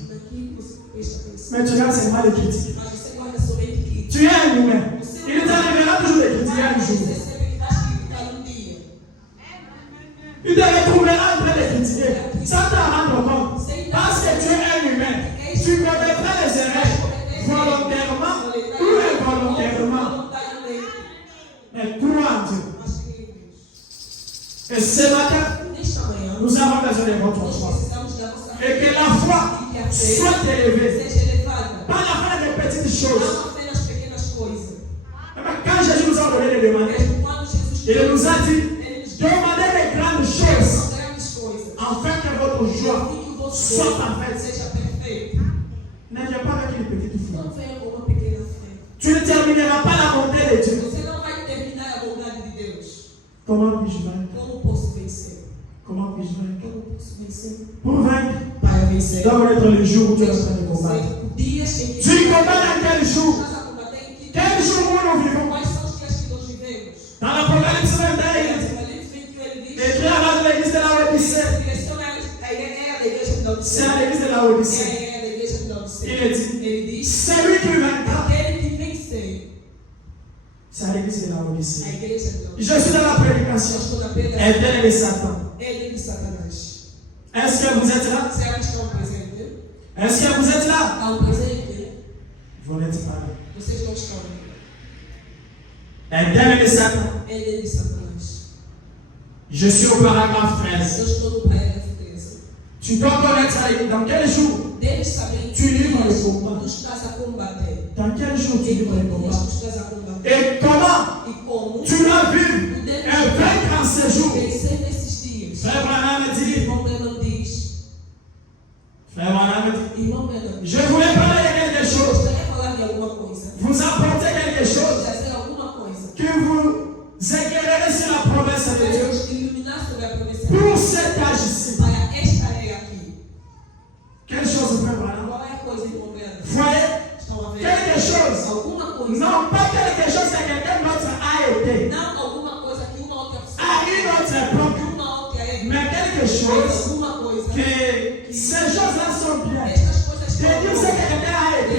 Mais tu regardes, c'est mal de critiquer. Tu es un humain. Il t'arrivera toujours de critiquer un jour. Il te retrouvera en train de critiquer. Sans t'en rendre compte. Parce que tu es un humain. Tu commettras des erreurs. Volontairement ou involontairement. Mais crois en Dieu. Et ce matin, nous avons besoin de votre foi. Et que la foi soit élevée. Pas la fin des petites choses. Quand Jésus nous a donné de demander, il nous a dit, demandez les grandes choses afin que votre joie soit parfaite. Ne viens pas avec une petite foi. Tu ne termineras pas la bonté de Dieu. Comment puis-je vaincre? Comment puis-je vaincre? Pour vaincre, doit connaître le jour où tu es en train de combattre. Tu combats dans quel jour? Quel jour où nous vivons? Dans l'Apocalypse 21, écrit à l'église de la Odyssée. C'est à l'église de la Odyssée. Il dit, c'est lui qui vaincra. C'est à l'église de la Odyssée. Je suis dans la prédication. Elle est de Satan. Est-ce que vous êtes là? Est-ce que vous êtes là? Vous n'êtes pas là. Elle est de Satan. Je suis au paragraphe 13. Tu dois connaître dans quel jour tu livres le combat. Dans quel jour tu livres le combat? Et comment tu vas vivre et vaincre en ce jour? Frère Branham dit, Frère Branham dit, je voulais parler de quelque chose. Vous apportez quelque chose que vous éclairez sur la promesse de Dieu. Pour cet âge ici. Quelle chose, Frère Branham? Voyez, quelque chose. Non, pas quelque chose que quelqu'un d'autre a été. À une autre époque. Mais quelque chose que ces choses-là sont bien. De dire ce que quelqu'un a été,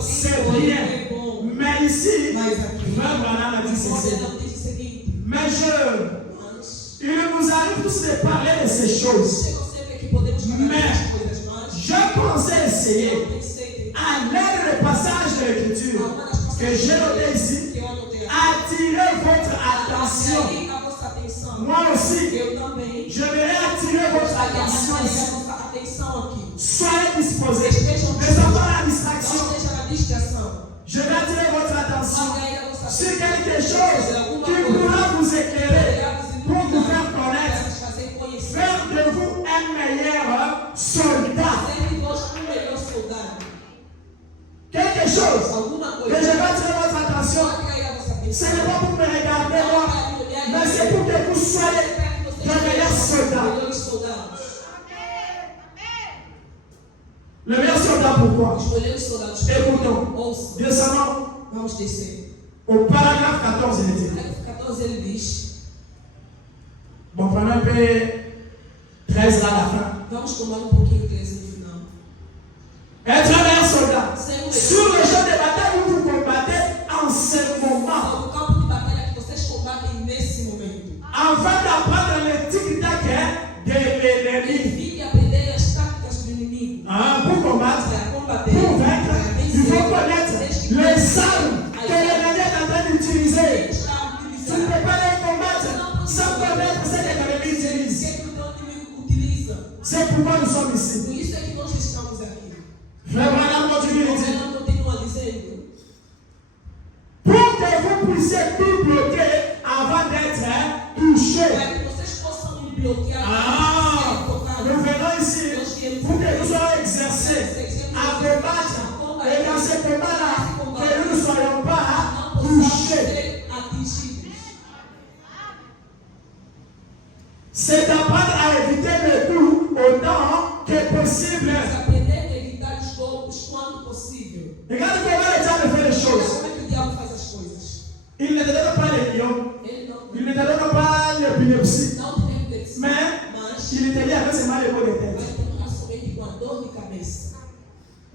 c'est bien. Mais ici, Frère Branham a dit ceci. Mais il nous arrive tous de parler de ces choses. Mais je pensais essayer, à l'aide du passage de l'Écriture que j'ai noté ici, attirer votre attention. Moi aussi, je vais attirer votre attention ici. Soyez disposés. Ne soyez pas la distraction. Je vais attirer votre attention sur quelque chose qui pourra vous éclairer pour vous faire connaître. Faire de vous un meilleur soldat. Quelque chose que je vais attirer votre attention. Ce n'est pas pour me regarder moi, mais c'est pour que vous soyez le meilleur soldat. Le meilleur soldat pourquoi? Écoutons. Descendons au paragraphe 14, il dit. Bon, prenons un peu 13 là à la fin. Être un meilleur soldat. Sur le champ de bataille où vous combattez en ce moment. Afin d'apprendre le tic-tac de l'ennemi. Pour combattre, pour vaincre, il faut connaître les armes que l'ennemi est en train d'utiliser. Tu ne peux pas les combattre sans connaître ce que l'ennemi utilise. C'est pourquoi nous sommes ici. Frère Branham continue de dire. Pour que vous puissiez tout bloquer avant d'être touché. Nous venons ici pour que nous soyons exercés à combattre et dans ce combat-là, que nous ne soyons pas touchés. C'est d'apprendre à éviter le coup autant que possible. Aprender a evitar os golpes quando possível. Regarde comment le diable fait les choses. Como é que o diabo faz as coisas? Il ne te donne pas les lions. Ele não Il ne te donne pas l'épilepsie. te tem epilepsia, Mais il te dit avec ses mal de maux de vai tête. terminar somente com a dor de cabeça.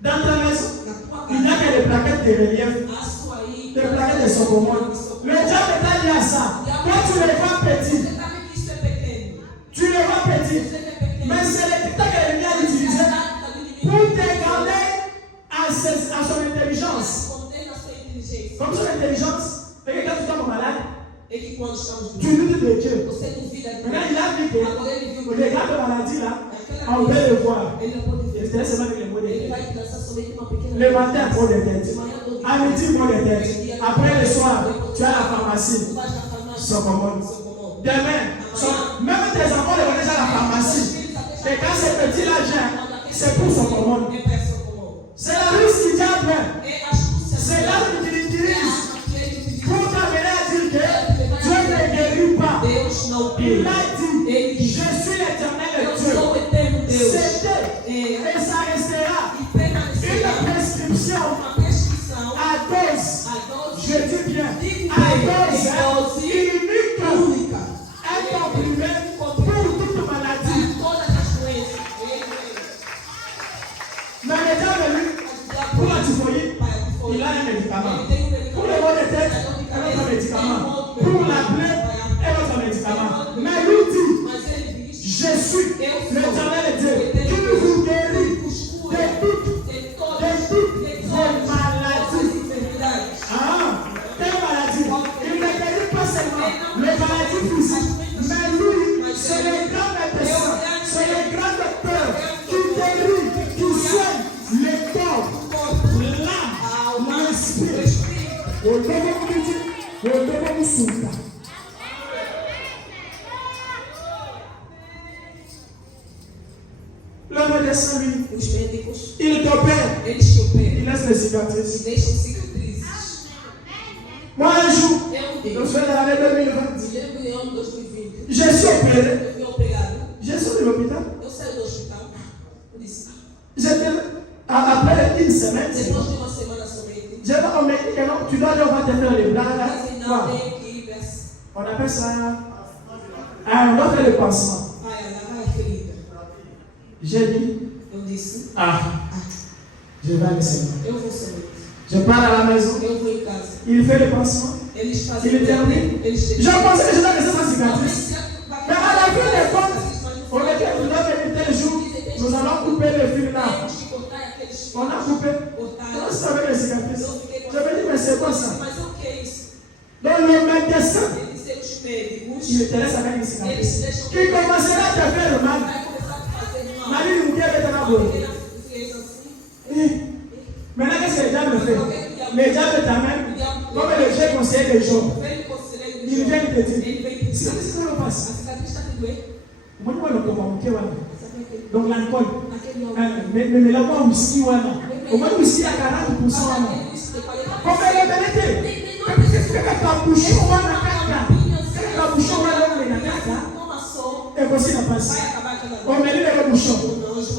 Dans ta maison, Na tua il n'y a casa, que des plaquettes de relief. há sua aí. Des plaquettes de Socomone. Le diable t'a dit à ça. Toi, tu le vois petit. Você sabe que isso é pequeno. Tu le vois petit. Você é pequeno. Mais c'est le TikTok que l'ennemi a utilisé pour te garder à son intelligence. Contém na sua inteligência. Comme son intelligence, et que quand tu tombes malade, É que quando estamos tu doentes, doutes de Dieu. você duvida de Maintenant, Deus. il a vu que Agora ele viu le gars de maladie là, on peut le voir. Ele não pode Il ver. te laisse seulement avec les mots de Ele tête. vai lançar somente uma pequena. Le matin, trop de tête. De manhã, dor de À midi, mot de tête. Après le soir, tu as la pharmacie. Tu vais na farmácia. Socomone. Socomone. Demain, même tes enfants les vont déjà à la pharmacie. Et quand ces petits-là viennent, c'est pour Socomone. É para Socomone. C'est la ruse qui diable. É astúcia. C'est l'arme qu'il É utilise a arma que ele utiliza. pour t'amener à dire que Dieu ne guérit pas. Deus não Il cura. a dit, Ele je diz, suis l'éternel eu Dieu. sou o eterno Deus. C'était et ça restera E permanecerá une prescription uma prescrição à dose. a dose Je dis bien, Digo à bem, dose dose unique. única. Un comprimé pour toute maladie. De todas as doenças. Mais le diable, lui, pour la typhoïde, il a un médicament. Pour le maux de tête, un autre médicament. Pour la plaie, un autre médicament. Mais lui dit, Mas ele diz, je suis l'éternel Dieu qui vous guérit de toutes vos maladies. Ah, quelle maladie? Il ne guérit pas seulement les maladies physiques, mais lui, c'est le grand médecin, c'est le grand docteur qui guérit, qui soigne le corps, l'âme, l'esprit. Le médecin, lui, os médicos, il t'opère, eles te operam il laisse les e cicatrices. deixam cicatrizes. Moi, un jour, Eu je digo, suis dans l'année 2020, lembro em ano 2020, je suis opéré, eu fui operado, je suis de l'hôpital. eu saí do hospital, eu disse, J'étais après une semaine, depois de uma semana somente, on m'a dit que non, tu dois aller, on va te faire les bras. mas não Quoi? tem que ir vers On appelle ça. Ah, on va faire le pansement. a ferida. J'ai dit, Eu disse, je vais aller seulement. eu vou somente. Je pars à la maison, Eu vou em casa. il fait le pansement. Eles fazem Ele termina. eles Je pensais que je dois rester sans cicatrice. Mais à la fin des comptes, on était que tu dois venir tel jour, nous allons couper le fil là. On a coupé. On s'est avec les cicatrices. Je me dis, mais c'est quoi ça? Mas o que é isso? Donc le médecin, Eles ser os médicos, il te laisse avec les eles cicatrices. deixam Qui commencera à te faire mal. vai começar a fazer mal. Marie nous dit, elle est dans la Porque ele fez assim. Maintenant, qu'est-ce que le diable fait? Le diable t'amène, comme le j'ai conseillé des gens. Vem no conselheiro do Il João. vient te dire, Ele vem te c'est dizer, ce que a passe. cicatriz está te doendo. Moi, je ne comprends pas. Sabe aquele, Donc, l'alcool. aquele homem. Mais là, on whisky, voilà. Au moins, whisky à 40%. Voilà. Comme elle est vérité. Qu'est-ce que tu bouchon, voilà, caca. Tu bouchon, voilà, on est là, caca. Et voici la passe. On met le bouchon.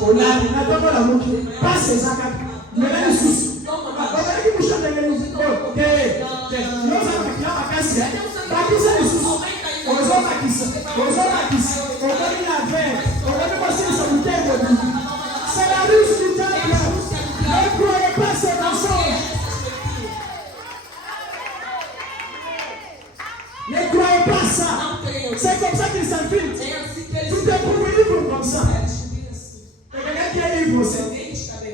On a la bouche. Passe ces actes. Mais là, il sous. On va dire que bouchon de l'eau. Ok. Nous avons fait la casse. Pas qui ça, les sous. On va faire qui ça. On va faire qui ça. On va faire la veille. On va faire passer sa bouteille de boue. C'est la ruse du diable. Ne croyez pas ces mensonges. Ne croyez pas ça. C'est comme ça qu'ils s'infiltrent. Tout est pour vivre comme ça. Et quelqu'un qui est ivre aussi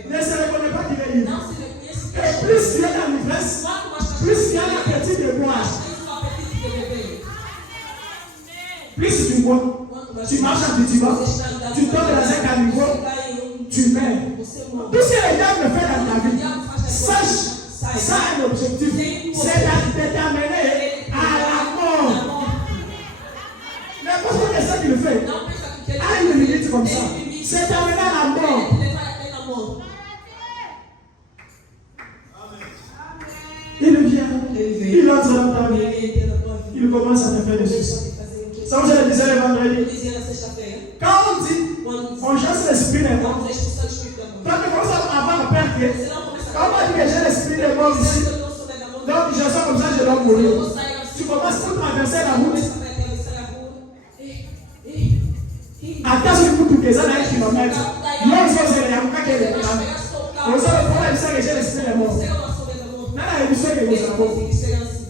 ne se reconnaît pas qu'il est ivre. Et plus il y a dans l'ivresse, plus il y a l'appétit de boire. Plus tu bois, tu marches en petit bas, tu tombes dans un caniveau, tu meurs. Tout ce que le diable fait dans ta vie, sache, ça a un objectif, c'est de t'amener à la mort. Mais pourquoi c'est ça qu'il fait? À une minute comme ça, c'est t'amener à la mort. Il vient, il entre dans ta vie, il commence à te faire des soucis. Ça vous je le disais le vendredi. Eu dizia na sexta-feira. Quand on dit, on chasse l'esprit des morts. Vamos expulsar o espírito da morte. Quand tu commences à avoir la peur que, Você não começa quand on dit que j'ai l'esprit des morts ici, eu não sou da morte. donc je sens comme ça, je dois mourir. Eu vou sair assim. Tu commences à traverser la route. Começa a atravessar a rua. Attends, je peux tout que ça dans 1 kilomètre. Non, je vais aller à mon cas qui est le plan. On sait le problème, c'est que j'ai l'esprit des morts. Você é uma sombra da morte. Là, il y a que vous savez. Tem que ser assim.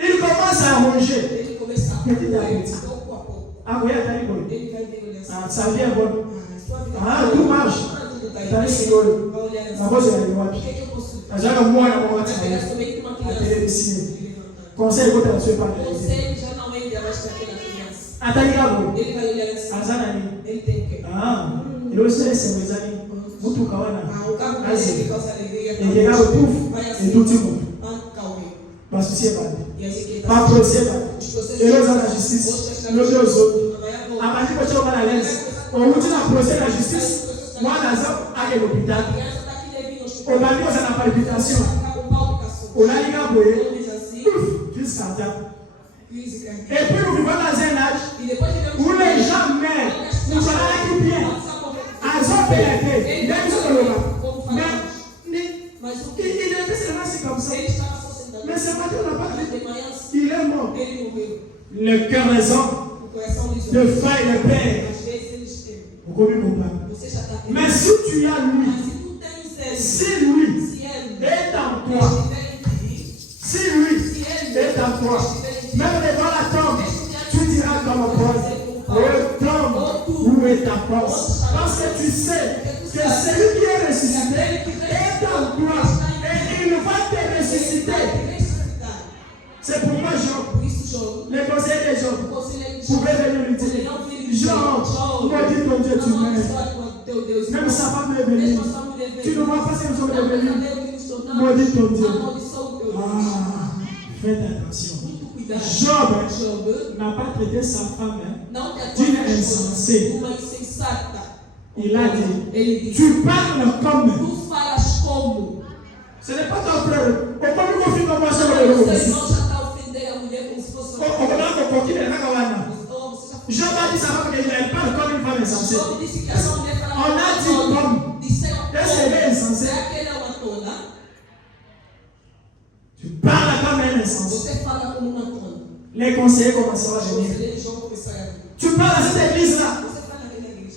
Il commence à manger. Ele começa a Petit à petit. pouco a pouco. Ah oui, attends, il connaît. Ele vai ver olhar assim. Ah, ça vient bon. Sua vida Ah, tout marche. tudo tá Tá aí. nesse olho. Vai olhar assim. Na voz é O igual. que é que eu posso Ah, já não morre na mão. Vai pegar somente uma A criança. televisão. e levantar. Conseil contre la suite par la Você já não ainda vai estar aquela criança. Attends, il y a bon. Ele vai olhar assim. Ah, ça n'a rien. Ele tem o quê? Ah, il aussi c'est mes amis. Muito kawana. O carro Ah, sim. dele causa alegria. Et il y a le pouf. Vai Et assim. tout le monde. Calme. Parce que c'est pas. E assim que ele Pas procès pas. Os processos. Et l'autre la justice. L'autre aux autres. À partir de ce moment à l'aise. On vous dit la procès la justice. Moi, dans à l'hôpital. On a dit aux la palpitation. On a dit à boyer. Jusqu'à temps. Et puis nous vivons dans un âge où les gens meurent. Nous sommes là qui bien. À son pénétré. Même sur le bas. Mais il était seulement si comme ça. Mais ce matin, on n'a pas dit. Il est mort. Le cœur des hommes, de frère et de père. Vous connaissez mon père. Mais si tu as lui, si lui est en toi, si lui est en toi, même devant la tombe, tu diras comme un pote, oh tombe, où est ta force? Parce que tu sais que celui qui est ressuscité est en toi et il va te ressusciter. C'est pourquoi Job, les conseillers de Job, pouvaient venir lui dire, Job, maudit ton Dieu, tu meurs. Même sa femme est venue. Tu ne vois pas ce que Job est venu. Maudit ton Dieu. Ah, faites attention. Job n'a pas traité sa femme d'une insensée. Il a dit, tu parles comme. Ce n'est pas ton frère. Pourquoi nous confions comme moi sur le loup ici? Job a dit sa femme qu'elle parle comme une femme insensée. On a dit comme. Est-ce qu'elle est insensée? Tu parles comme un insensé. Les conseillers commenceront à venir. Tu parles à cette église-là.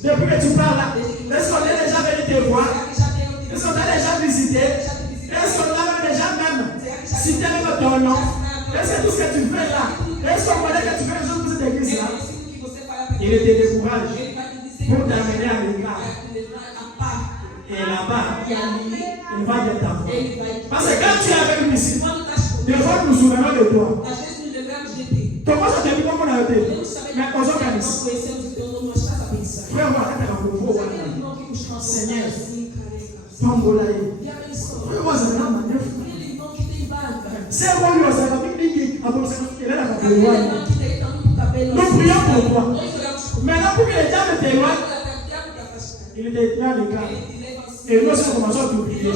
Depuis que tu parles là, est-ce qu'on est déjà venu te voir? Est-ce qu'on t'a déjà visité? Est-ce qu'on a déjà même cité même ton nom? Est-ce que tout ce que tu fais là, est-ce qu'on connaît que tu fais quelque chose pour cette église-là? Il te décourage pour t'amener à l'écart. Et là-bas, il va te t'apprendre. Parce que quand tu es avec nous ici, des fois nous nous souvenons de toi. Comment ça te dit comment on a été? Mais on s'organise. Frère, voilà, tu as un nouveau. Seigneur, Pambolaï. Frère, moi, c'est la manière. C'est bon, lui, c'est la technique. Il est là, nous prions pour toi. Maintenant, pour que les gens t'éloignent, il était là, les gars. Et nous, nous commençons à t'oublier.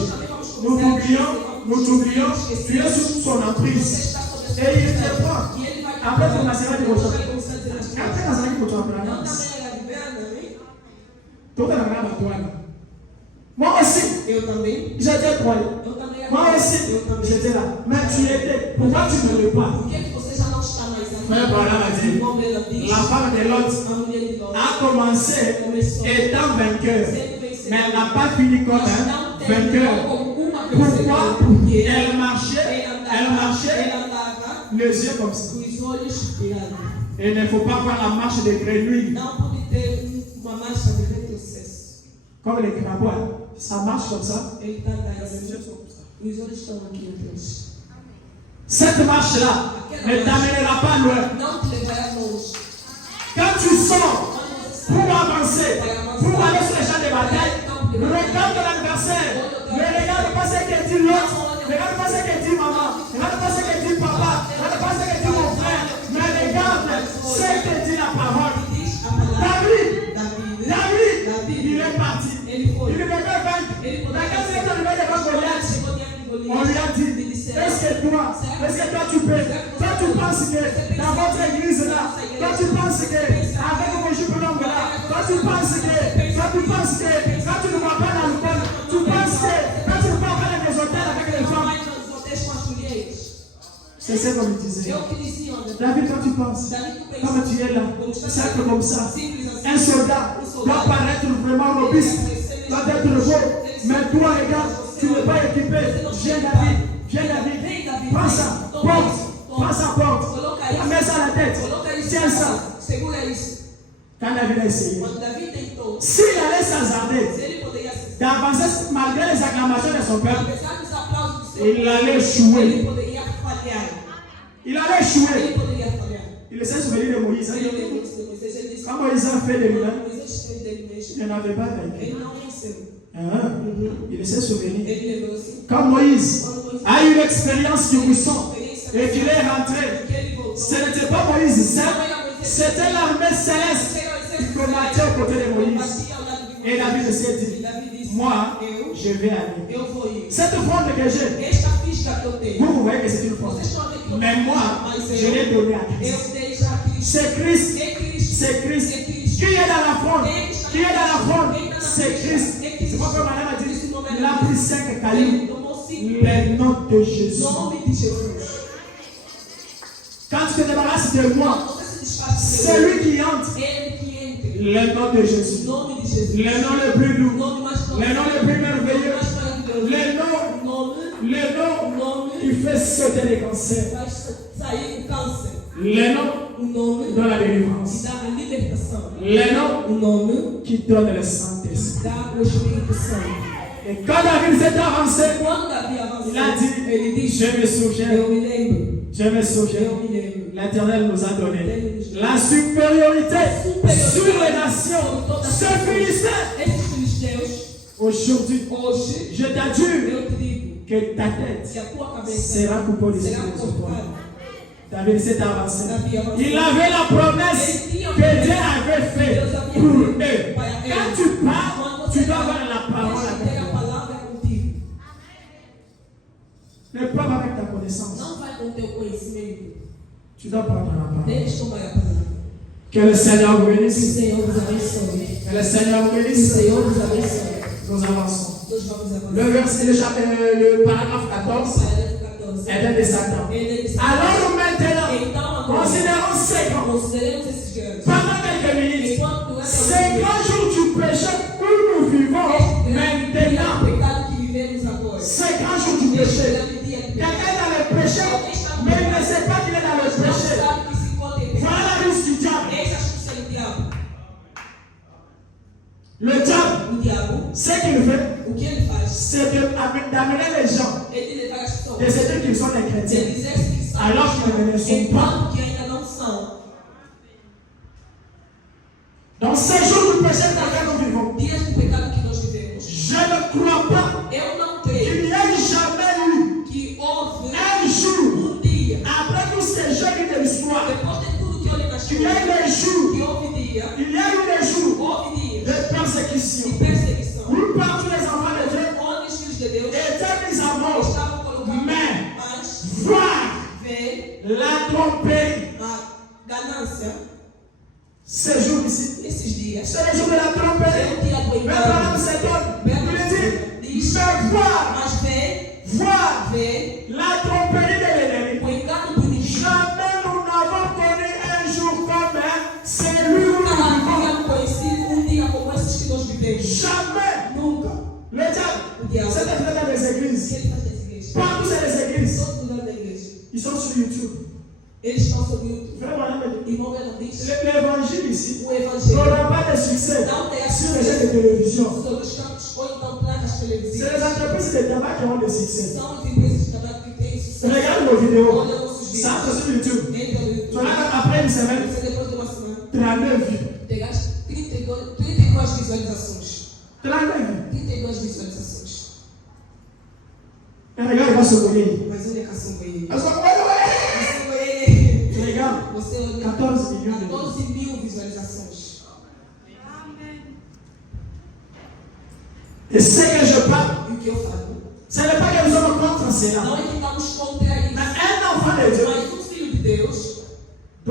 Nous t'oublions, tu es sous son emprise. Et il te prend. Après, tu commences à dire aux gens. Après, tu as dit que tu as pris tout est là. Moi aussi, j'étais croyant. Moi aussi, j'étais là. Mais tu étais. Pourquoi tu ne l'es pas? Frère Branham a dit, la femme de l'autre a commencé étant vainqueur, mais elle n'a pas fini comme un vainqueur. Pourquoi? Elle marchait, les yeux comme ça. Et il ne faut pas voir la marche des grenouilles. Comme les crabouins, ça marche comme ça. Cette marche-là ne t'amènera pas loin. Quand tu sors pour avancer, pour aller sur les champs de bataille, regarde l'adversaire. Ne regarde pas ce que dit l'autre. Ne regarde pas ce que dit maman. Ne regarde pas ce que dit papa. Ne regarde pas ce que dit mon frère. Mais regarde ce que dit la parole. David, il est parti. Il devait vaincre. Mais quand il est arrivé devant Goliath, on lui a dit, est-ce que toi tu peux? Toi tu penses penses que dans votre église là, toi tu penses que avec vos jupes longues là, toi tu penses que quand tu ne vois pas l'alcool, tu penses que quand tu ne vois pas les hôtels avec les femmes, c'est ce qu'on me disait. David, quand tu penses, comme tu es là, cercle comme ça, un soldat doit paraître vraiment robuste, doit être beau, mais toi, regarde, tu n'es pas équipé. Viens David, prends ça, porte, mets ça à la tête, tiens ça. Quand David a essayé, s'il allait s'hasarder d'avancer malgré les acclamations de son peuple, il allait échouer. Il s'est souvenu de Moïse. Quand Moïse a fait des miracles, il n'avait pas vaincu. Il s'est souvenu. Quand Moïse a eu l'expérience du buisson et qu'il est rentré, ce n'était pas Moïse seul, c'était l'armée céleste qui combattait aux côtés de Moïse. Et David s'est dit, moi, je vais aller. Cette fronde que j'ai, vous voyez que c'est une fronde. Mais moi, je l'ai donnée à Christ. C'est Christ. Qui est dans la fronde? C'est Christ. C'est pourquoi madame a dit, il a pris 5 cailloux. Le nom de Jésus. Quand tu te débarrasses de moi, celui qui entre, le nom de Jésus. Le nom le plus doux. Le nom le plus merveilleux. Le nom qui fait sauter les cancers. Le nom dans la délivrance. Le nom qui donne le Saint-Esprit. Et quand David s'est avancé, il a dit, je me souviens, l'Éternel nous a donné la supériorité sur les nations. Ce Philistin, aujourd'hui, je t'adjure que ta tête sera coupée des épaules. David s'est avancé. Il avait la promesse que Dieu avait faite pour eux. Quand tu parles, tu dois avoir la parole avec toi. Ne parle pas avec ta connaissance. Tu dois prendre la parole. Que le Seigneur vous bénisse. Que le Seigneur vous bénisse. Nous avançons. Le paragraphe 14 est de Satan. Alors maintenant, considérons ces gens. Pendant quelques minutes, ces grands jours du péché où nous vivons maintenant. Ces grands jours du péché. Quelqu'un est dans le péché, mais il ne sait pas qu'il est dans le péché. Voilà la liste du diable. Le diable, ce qu'il fait, c'est d'amener les gens de ce qu'ils sont des chrétiens, alors qu'ils ne le sont pas. Dans ces jours du péché dans lequel nous vivons, je ne crois pas qu'il n'y ait jamais eu un jour, après tous ces jeux de l'histoire, il y a eu des jours de persécution. Où partout les enfants de Dieu étaient mis à mort. Mais voir la tromperie, ce jour ici, c'est le jour de la tromperie. Mais par exemple, cet homme, il dit, mais voir la tromperie de l'ennemi. Jamais nous n'avons connu un jour comme celui où nous vivons. Jamais. Le diable, c'est dans les églises. Partout c'est les églises. Ils sont sur YouTube. Vraiment, l'évangile ici n'aura pas de succès sur les chaînes de télévision. C'est les entreprises de tabac qui ont le succès. Regarde nos vidéos. Ça entre sur YouTube. Tu regardes après une semaine. 39 vues. 39 vues. Et regarde, il va se mouiller. Regarde, 14 millions de visualisações. Et ce que je parle, ce n'est pas que nous sommes contre cela. Não é que estamos contra isso. Mais un enfant de Dieu, Mas um filho de Deus,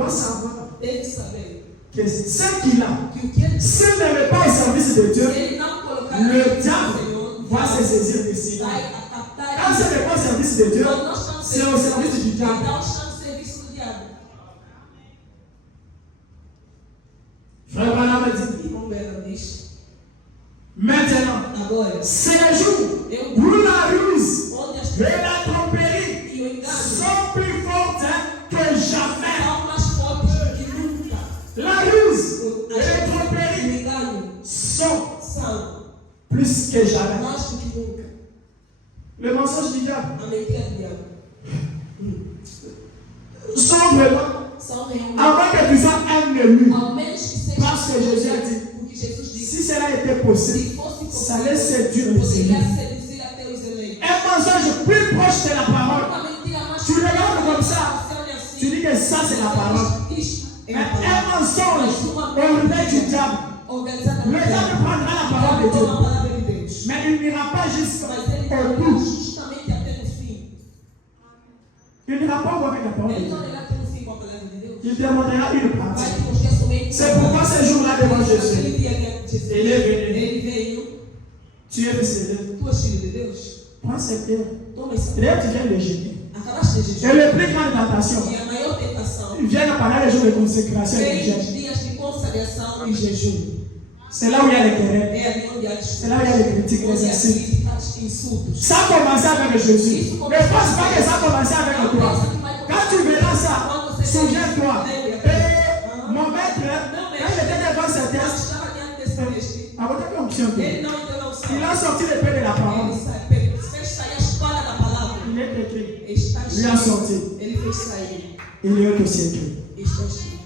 doit savoir Tem que saber que ce qu'il a, que o que ele s'il ne met pas au service de Dieu, se ele não colocar le no diable Senhor, va se saisir de cela. vai captar Quand ce n'est pas au service de Dieu, Quando nós estamos c'est au service du diable. Então estamos no serviço do diabo. Frère Branham dit, Irmão Bela diz, maintenant, agora, c'est le jour eu où la ruse onde as et la tromperie e o engano sont plus fortes que jamais. são mais fortes do que nunca. La ruse O et la tromperie engano sont são plus que jamais. mais do que nunca. Le mensonge du diable A mentira do diabo sont vraiment, são realmente, avant que tu sois un élu, ao menos que seja parce que Jésus a dit, o que Jesus disse. si cela était possible, Se fosse ça possível, allait séduire les poderia élus. seduzir até os eleitos. Un mensonge plus proche de la parole. Uma mentira mais Tu regardes comme ça, Você olha assim, tu dis que ça c'est la parole. isto é Mais a palavra. un mensonge au réveil du diable, Organizadamente, le diable prendra la parole de toma a Dieu, palavra de Deus. mais il n'ira pas jusqu'au Mas ele vai bout. justamente até no fim. Il n'ira pas voir avec la parole de Ele Dieu. não irá até no fim com a palavra de Deus. Il te montrera une Vai partie. te mostrar somente. C'est pourquoi ce jour-là devant Jésus, Aquele dia diante de Jesus. ele est venu. Ele veio. Tu es décédé. Tu és filho de Deus. Prends cette pierre. Toma essa. Et là, tu viens de jeter. Acabaste de Et jejuar. le plus grande tentation, E a maior tentação. il vient pendant les jours de consécration et de 3 jeûne. dias de consagração e jejum. C'est là où il y a les querelles. É ali onde há C'est là où il y a les critiques, les onde há insultes. críticas, insultos. Ça a commencé avec Jésus. Ne pense pas que ça a commencé avec toi. Quand tu verras ça, souviens-toi. Et mon maître, quand il était devant ce texte, Estava diante desse texto. avec l'onction, Ele não entrou na unção. il a sorti l'épée de la parole. Ele fez sair a espada da palavra. Il est écrit. Está Il a sorti. Ele fez sair. Il est aussi écrit. Está escrito.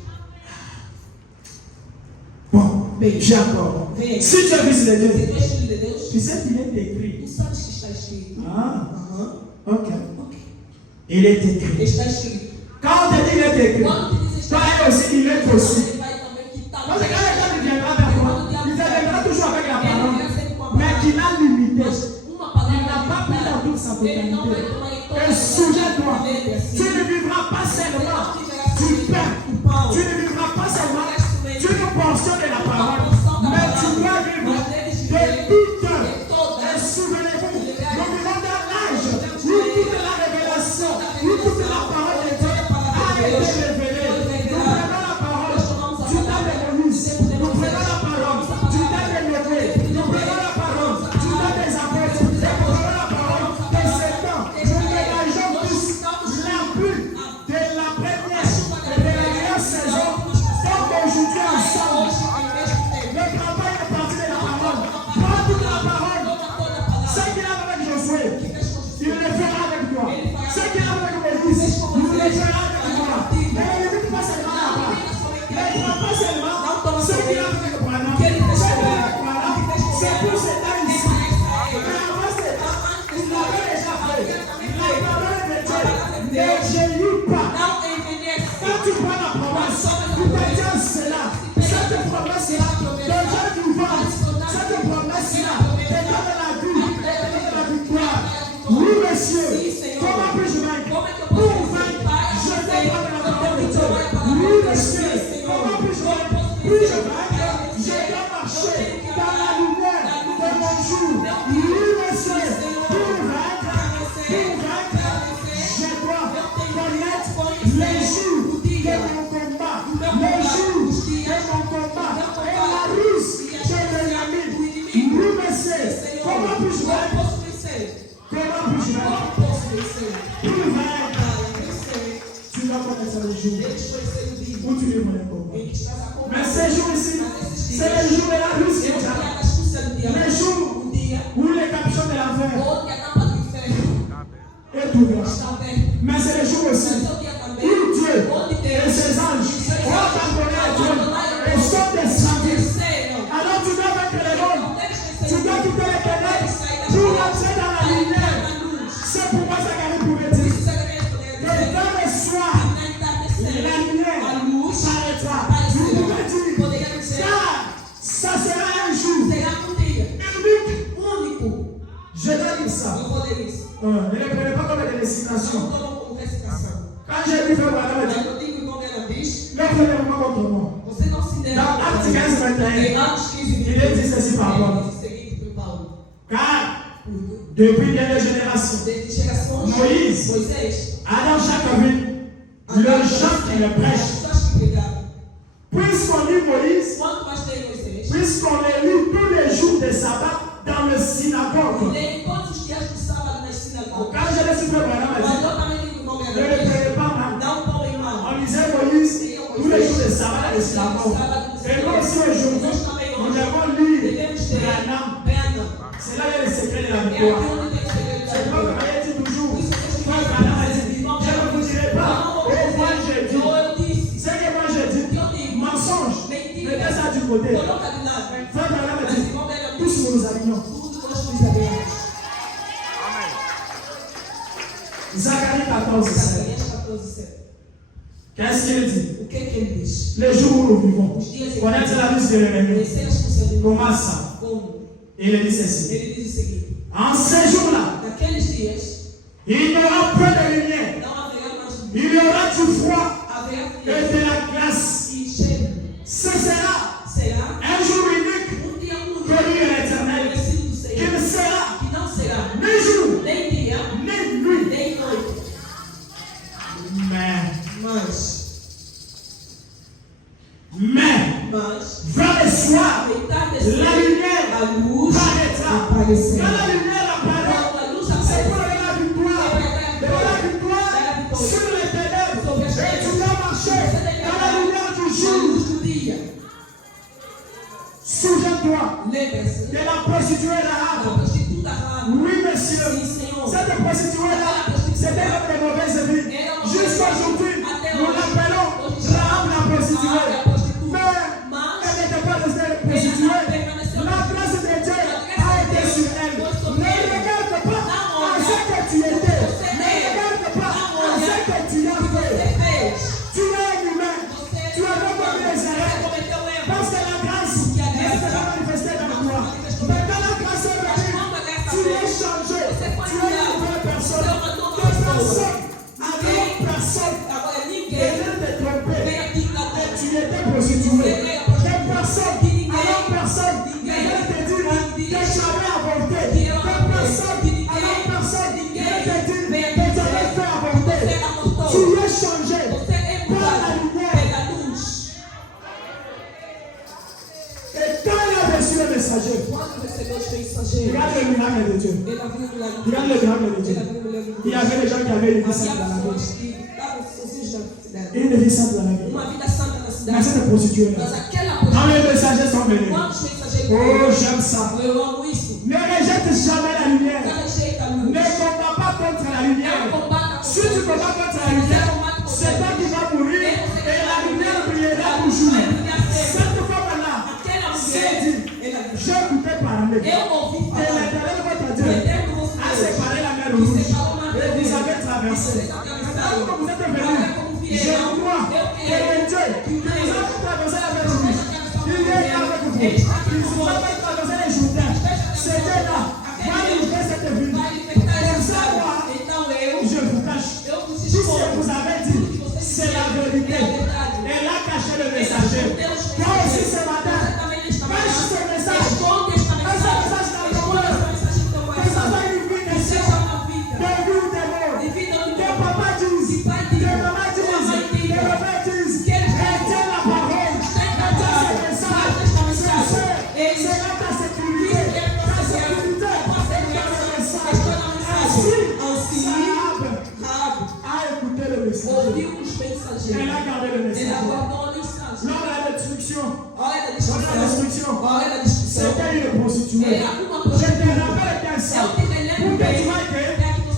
Bon, j'ai encore. Vem. Si tu es fils de Se Dieu, tu és filho de Deus, tu sais qu'il est écrit. tu sabes que está escrito. Ah, Aham. ok. Ok. Il est écrit. Está escrito. Quand on te dit qu'il est écrit, Quando te diz toi está aussi, il est aussi. ele vai também quitar. Parce que quand le diable viendra vers toi, il te viendra toujours avec la parole, mais qu'il a limité. Uma palavra Il n'a pas pris dans toute sa ele não vai totalité. tomar em toda Et souviens-toi, Lembre assim. tu ne vivras pas seulement du pain, o pão. tu ne vivras pas seulement d'une portion de la parole, mais tu dois vivre de toute. Et souvenez-vous, nous vivons dans l'âge où toute la révélation, où toute la parole de Dieu a été révélée. Nous prenons la parole du temps de Moïse, nous prenons la parole du temps de Noé, nous prenons la parole du temps des apôtres, et nous prenons la parole de ce temps. Nous mélangeons tous la pluie de la première et de la dernière saison, comme aujourd'hui ensemble. Le travail est parti de la parole. Prends toute la parole. Ce qu'il a avec Josué, il le fera avec toi. Ce qu'il a avec Moïse, il le fera avec toi. Mais ne limite pas seulement là-bas. Ne prends pas seulement ce qu'il a avec Branham. Ce qu'il a avec Branham, c'est pour cet temps ici. Mais avant cet temps, il l'avait déjà fait. La parole de Dieu ne vieillit pas. Quand tu prends la promesse, tu te tiens cela. Cette promesse-là te donne du vent. Cette promesse-là te donne la vie, te donne la victoire. Oui, monsieur. Comment puis-je vaincre? Pour vaincre, je dois prendre la parole de Dieu. Oui, monsieur. Comment puis-je vaincre? Puis-je vaincre? Je dois marcher dans la lumière de mon jour. Oui, monsieur. Pour vaincre, je dois connaître les jours de mon combat. Les jours de mon combat. Et la ruse de l'ennemi. Oui, monsieur. Comment puis-je vaincre? Comment puis-je vaincre? Pour vaincre, tu dois connaître les jours où tu livres les combats. Mais ces jours ici, c'est les jours de la ruse qui est les jours où les capuchons de l'enfer est ouvert. Mais c'est les jours aussi où Dieu et ses anges ont abandonné à Dieu et sont descendus. Alors tu dois vaincre les mondes. Tu dois quitter les ténèbres pour entrer dans la lumière. C'est pourquoi Zacharie pouvait dire que dans le soir, la lumière s'arrêtera. Vous pouvez dire, ça sera un jour unique. Je dois dire ça. Ne le prenez pas comme des désignations. Quand j'ai dit Frère Branham, Depuis des générations. desde gerações, Moïse. Moisés, Dans chaque ville, le chant qui le prêche. as pessoas que pregavam. Puisqu'on lit Moïse, Quanto mais tem Moisés, puisqu'on les lit tous les jours de sabbat dans le synagogue. leem todos os dias do sábado nas sinagogas. Quand je les suis préparé, Mas eu também digo o nome je ne le prenais pas mal. não põe em mão. On lisait Moïse tous les jours de sabbat dans le synagogue. Et nous aussi aujourd'hui, nous devons lire Devemos ter Branham. pena. C'est là qu'il y a le secret de la É aqui victoire. onde tem o segredo da C'est pas vitória. que dit toujours, Por isso que frère Branham a dit, je ne vous dirai pas, oh moi j'ai dit. eu disse, Ce que moi j'ai dit, mensonge, mettez ça du côté. coloca de lado. Frère Branham a Mas dit, irmão Bela tous disse, nous nous alignons. tudo nós nos sabemos. Zacharie 14, 7. Zacarias 14:7. Qu'est-ce qu'il dit? O que é que ele diz? Les jours où nous vivons. Connaître la liste de l'ennemi. Conhecer as funções de Comment ça? Como? Il dit ceci. Ele diz o seguinte: En ces jours-là, naqueles dias il n'y aura pas de lumière. não haverá mais luz, Il y aura du froid haverá et frio de la glace. e gelo. Ce sera Será un jour unique dia único, connu à l'éternel. conhecido do Qui Senhor, ne sera que não será ni jour, nem dia, ni nuit. nem noite, Mais vers le soir, metade la lumière a luz paraîtra. aparecerá. Quand la lumière apparaît, Quando a luz c'est pour aparecer, donner la victoire. Donner la victoire sur les ténèbres. Et tu dois marcher dans la lumière du a jour. luz do dia. Souviens-toi Lembra-se de la prostituée da Rahab. prostituta Rabi. Oui, monsieur. Sim, Senhor. Cette prostituée-là, c'était une de mauvaises vies. Jusqu'à aujourd'hui, nous l'appelons Rahab la prostituée. Mais elle n'était pas restée prostituée. La grâce de Dieu a été sur elle. Ne regarde pas à ce que tu étais. Ne regarde pas à ce que tu as fait. Tu es un humain. Tu as commis les erreurs. Parce que la grâce ne s'est pas manifestée dans toi. Mais quand la grâce est venue, tu es changé. Tu es une nouvelle personne. Personne et rien de trompé. Tu étais prostitué. Des personnes, alors personne vient te dire que tu avais avorté. Des personnes, alors personne vient te dire que tu avais fait avorter. Tu es changé par la lumière. Et quand il a reçu le messager, regarde le miracle de Dieu. Regarde le miracle de Dieu. Il y avait des gens qui avaient une vie simple dans la vie. Une vie simple dans la vie. Mais cette prostituée-là, quand les messagers sont venus, oh, j'aime ça. Ne rejette jamais la lumière. Ne combat pas contre la lumière. Si tu combats contre la lumière, c'est toi qui vas mourir et la lumière brillera toujours. Cette femme-là s'est dit, j'ai écouté parler. Et l'Éternel, votre Dieu, a séparé la mer rouge et vous avez traversé. Quand vous êtes venus, je crois que le Dieu qui vous a traversé la mer rouge, il est avec vous. Il vous a traversé les Jourdains. C'était là. Va ouvrir cette ville. Comme ça, moi, je vous cache. Tout ce que vous avez dit, c'est la vérité. Elle a caché le messager. Toi aussi ce matin, cache ce message. Mets ce message dans ton cœur. Que ça soit une vie de Dieu, de vie ou de mort. Que papa dise, que maman dise, que papa dise. Retiens la parole. Retiens ce message. C'est là ta sécurité. Ta sécurité est dans le message. Ainsi, Rahab a écouté le message. Elle a gardé le message. Lors de la destruction, c'était une prostituée. Je te rappelle qu'un ça, pour que tu vois que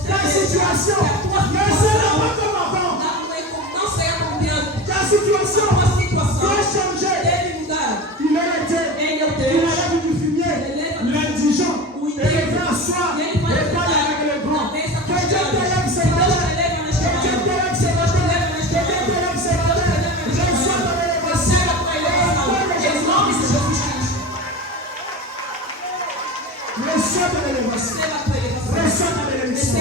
ta situation ne sera pas comme avant. Ta situation doit changer. Il est Dieu. Il a l'air du fumier, l'indigent, et le grand soir, et parle avec le grand. Que Dieu te lève ce matin. Que Dieu te lève ce matin. Que Dieu te lève ce matin. Je sois dans l'élévation. Reçois dans l'élévation. Reçois dans l'élévation.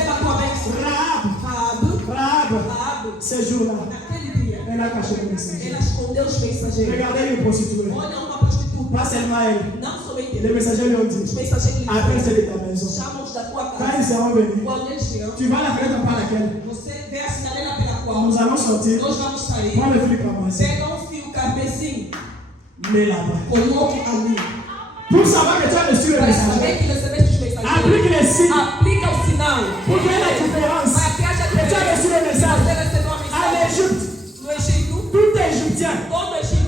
Rahab, ce jour-là, elle a caché le message. Regardez une prostituée. Pas seulement elle. Les messagers lui ont dit, appelle ceux de ta maison. Quand ils seront venus, tu vas la fenêtre par laquelle nous allons sortir. Prends le fil carmesine. Mets là-bas. Pour savoir que tu as reçu le message, applique les signes pour qu'il y ait la différence. Que tu as reçu le message. À l'Égypte, tout Égyptien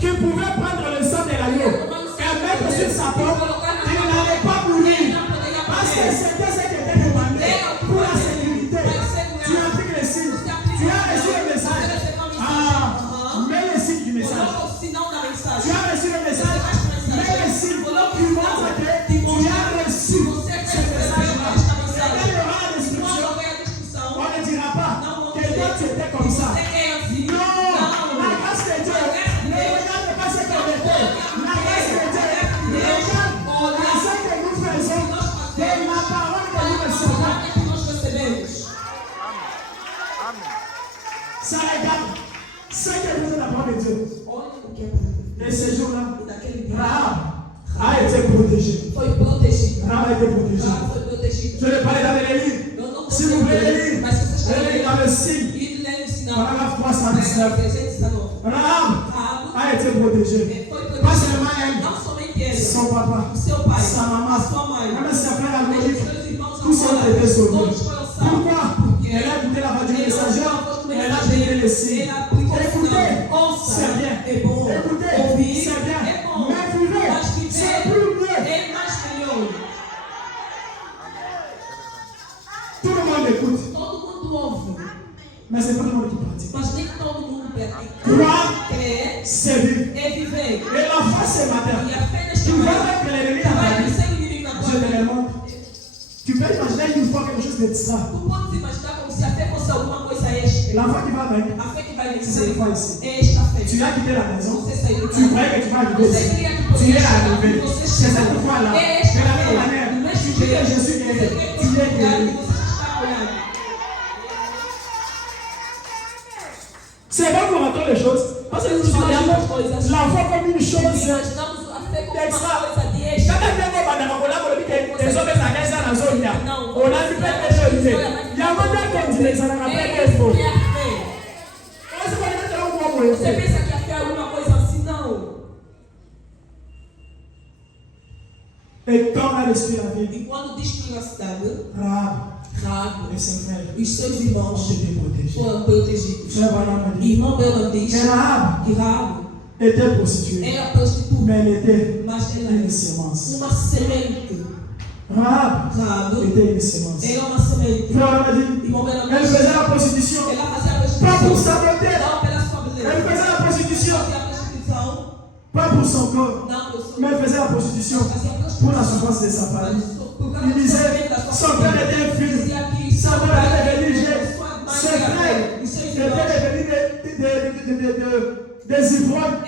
qui pouvait prendre le sang de l'agneau et mettre sur sa porte, il n'allait pas mourir. Parce que c'était ce qui était demandé pour la sécurité. Tu appliques les signes. Tu as reçu le message. Mets les signes du message. Tu as reçu le message. Mets les signes qui montrent que tu as reçu ce message-là. Et quand il y aura la destruction, on ne dira pas que toi tu étais comme ça. Non, la grâce de Dieu ne regarde pas ce qu'on était. La grâce de Dieu regarde à ce que nous faisons de la parole que nous recevons. Ça regarde ce que nous faisons de la parole de Dieu. Et ce jour-là, Rahab a été protégée. Rahab a été protégée. Je vais parler dans les livres. Si vous voulez les lire, allez dans le signe. Paragraphe 319. Rahab a été protégée. Pas seulement elle, son papa, sa maman, même ses frères alcooliques, tous ont été sauvés. Pourquoi? Elle a écouté la voix du messager, elle a donné les signes. Écoutez, c'est bien. Écoutez, c'est bien. Mais vivez, c'est plus mieux. Tout le monde écoute. Mais c'est pas tout le monde qui pratique. Croire, c'est vivre. Et la foi, c'est matin. Tu vas mettre l'ennemi à la vie. Je te le montre. Tu peux imaginer une fois quelque chose de ça. La foi qui va venir, c'est cette fois ici. Tu as quitté la maison. Tu croyais que tu vas arriver ici. Tu es arrivé. C'est cette fois-là. De la même manière, tu dis que je suis guéri. Tu es guéri. C'est bon pour entendre les choses. Parce que nous imaginons la foi comme une chose extra. Quand les hommes à la zone, on a vu plein de choses. Il y a un moment où ça n'a pas été faux. Você pensa que a fé é alguma coisa assim? Não. Et quand on a reçu la vie, E quando destruiu a cidade, Rahab et ses frères, os seus irmãos étaient protégés. foram protegidos. Frère Branham dit Irmão Branham diz que Rahab que Rahab était prostituée, era prostituta, mais elle était mas ela une era sémence. uma semente. Rahab était une sémence. Era uma semente. Frère Branham dit Irmão Branham elle diz faisait la prostitution, ela fazia a pas pour prostituição, sa beauté, não pela sua beleza. elle faisait la prostitution, Fazia a prostituição, pas pour son corps, não pelo seu mais elle faisait la prostitution pour la souffrance de sa famille. Il disait, son père était un fils, sa mère était religieux, ses frères étaient devenus des ivrognes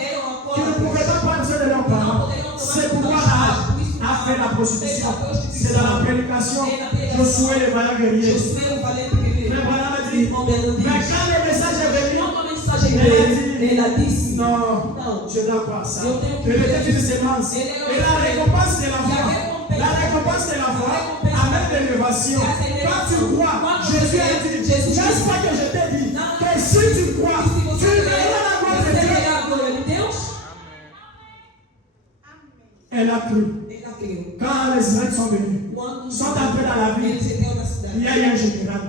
qui ne pouvaient pas prendre soin de leurs parents. C'est pourquoi Rahab a fait la prostitution. C'est dans la prédication, Josué le vaillant guerrier. Frère Branham a dit, mais quand le message est venu, ele a disse, non, je ne dois pas ça. Je était une sémence. Et la récompense de la foi amène l'élévation. Quand tu crois, Jésus a dit, n'est-ce pas que je t'ai dit que si tu crois, tu verras la gloire de Dieu. Elle a cru. Quand les Israélites sont venus, sont entrés dans la ville, il y a eu un général.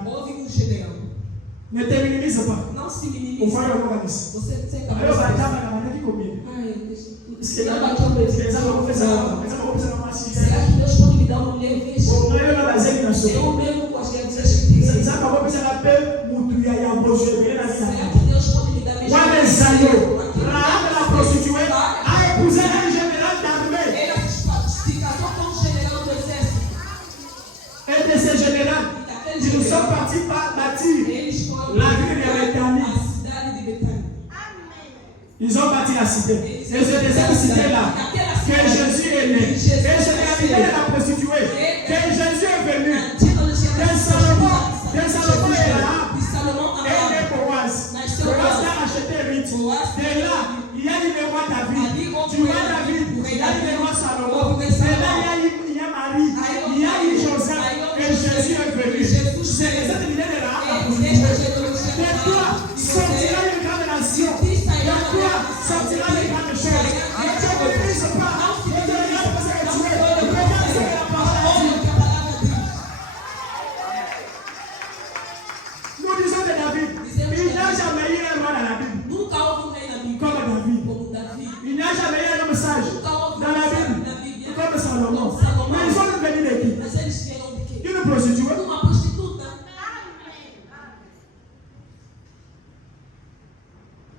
Ne te minimise pas. Não se Au minimize. fond, on va dire. Você tem Alors, ça va être combien? Será que Deus pode me dar uma mulher virgem? Eu mesmo com as crianças espirituais. Será que Deus pode me dar minha Rahab la prostituée a épousé un général d'armée. Ela se casou com um general do exército. Et de ces généraux, ils sont partis bâtir Eles foram la ville de a Bethanie. cidade de Betânia. Ils ont bâti la cité. Et c'est de cette cité-là que Jésus est né. Et c'est de la prostituée que Jésus est venu. De Salomon et Rahab. Et de Boaz. Boaz a acheté Ruth. De là, il y a eu le roi David. Tu vois David, il y a eu le roi Salomon. De là,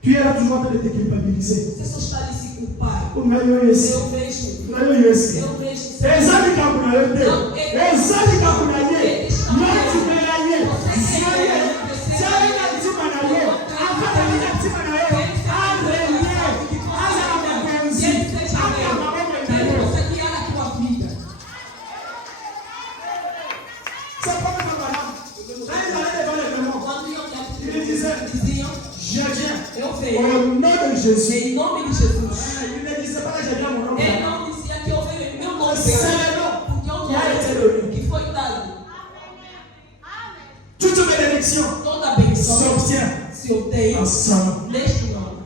Tu es là toujours en train de te culpabiliser. Você só está ali se culpar. O meu é esse. Eu vejo. O meu é esse. Eu vejo. Exame cabunaye. Exame cabunaye. Não te ganhaye. Soye. Soye na tima na ye. Afata na tima na ye. Arreye. Azara magonzi. Aka magonzi na ye. Você guiar a tua vida. C'est pas comme ça. Quand ils allaient devant l'événement, Quando iam ils disaient, diziam, je viens. eu Au venho. nom de Jésus. Em nome de Jesus. Il ne disait pas que je viens mon nom. Ele não dizia que eu venho em meu nome. C'est le nom Porque eu qui a été donné. que foi dado. Toute bénédiction Toda a benção s'obtient se obtém en son nom. neste nome.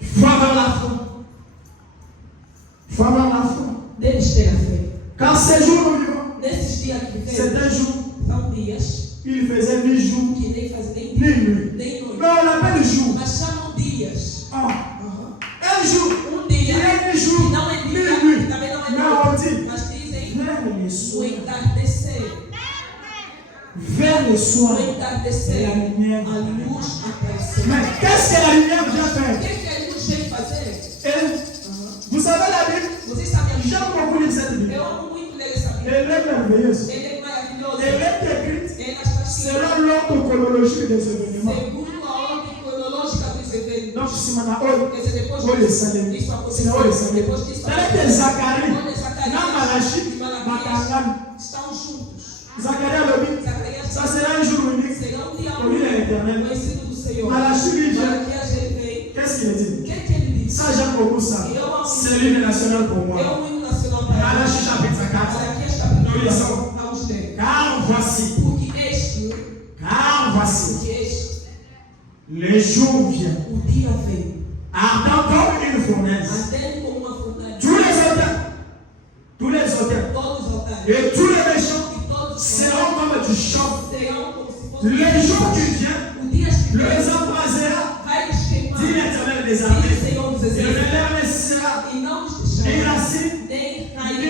Foi vers la fin. Foi vers la fin. Deves ter a fé. Quand ces jours nous vivons, Nesses dias que c'est vivemos, un jour, são dias il faisait ni jour, que nem fazem nem ni dia, nuit. nem noite. Mais on l'appelle jour. Mas chamam dias. Ah, un jour, Dia il est ni jour, que não é ni dia, nuit. também não é Mais on noite. dit, Mas dizem vers le o soir, entardecer. vers le soir, O entardecer, la lumière. a luz apareceu. Mais qu'est-ce que la lumière vient O faire? que a luz veio fazer? Vous savez la Bible? Vocês sabem a Bíblia? J'aime beaucoup lire cette Bible. Eu amo muito ler essa Bíblia. Elle est merveilleuse. Ele é maravilhoso. Elle est écrite Ela está escrita selon l'ordre chronologique des événements. segundo a ordem cronológica dos eventos. Donc, si on a oi, Quer dizer, depois oi, Salem. disso C'est oi, aconteceu, Salem. depois disso Avec Zacharie, Olha, Zacarias na Malachi, e Malaquias Makangam. estão juntos. Zacharie a le Zacarias ça sera un jour unique. será dia Pour lui, l'Éternel. conhecido do Senhor. Malachi lui dit, Malaquias ele vem. qu'est-ce qu'il dit? O que ele diz? Ça, j'aime beaucoup ça. C'est l'hymne national pour É moi. um hino nacional para Malachi chapitre 4. Malaquias capítulo Nous lisons. 4, vamos ler. Car voici, Porque este, les jours viennent, o dia vem, ardent comme une fournaise. ardendo como uma fornalha. Tous les auteurs, Todos os altares et tous les méchants e todos os seront comme du champ. serão como se fosse Les jours qui viennent, o dia que vem, les embrasera, vai nos queimar, dit l'Éternel des diz o armées. Senhor dos Et ne exércitos, leur laissera e não nos ni deixará racine, nem ni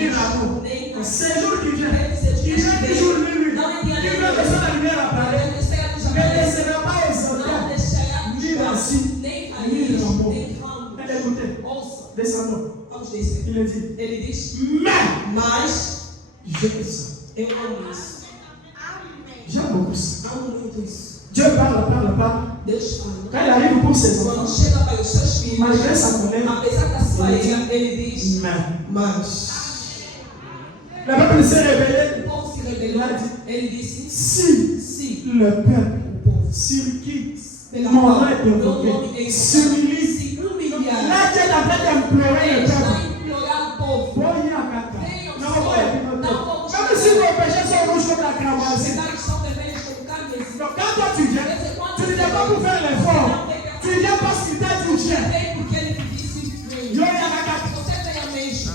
raiz, rameau. nem nada. Ces jours qui viennent, Esses il dias vient que des jours vem, de nuit. não é dia Il nem veut que noite, la lumière apparaisse. vai descer a luz Ne aparece, laissera pas aux não auteurs. deixará Ni nos racine, nem ni raiz, rameau. nem ramo. Mais écoutez, Ouça, descendons. vamos descer. Il est dit, Ele diz, mais mas j'aime ça. eu amo isso. J'aime beaucoup ça. Amo muito isso. Dieu parle. Deus fala. Quand il arrive pour ses Quando enfants, chega para os seus filhos, malgré sa colère, apesar da sua ira, ele diz, mas la peuple s'est réveillé. o povo se rebelou. Ele disse, Si le peuple o povo, sur qui pela mon qual nom est meu nome invoqué é s'humilie, se humilhar. là Dieu est en train d'implorer Ele le está peuple. a implorar o povo. Même si vos péchés sont rouges comme la cramoisie, Pecados são vermelhos como carmesim. donc quand toi tu viens, tu ne viens pas pour faire l'effort, tu viens parce qu'il t'a dit viens. Vem porque ele te disse, vem. Yo, ya, ya, Você tem a mesma.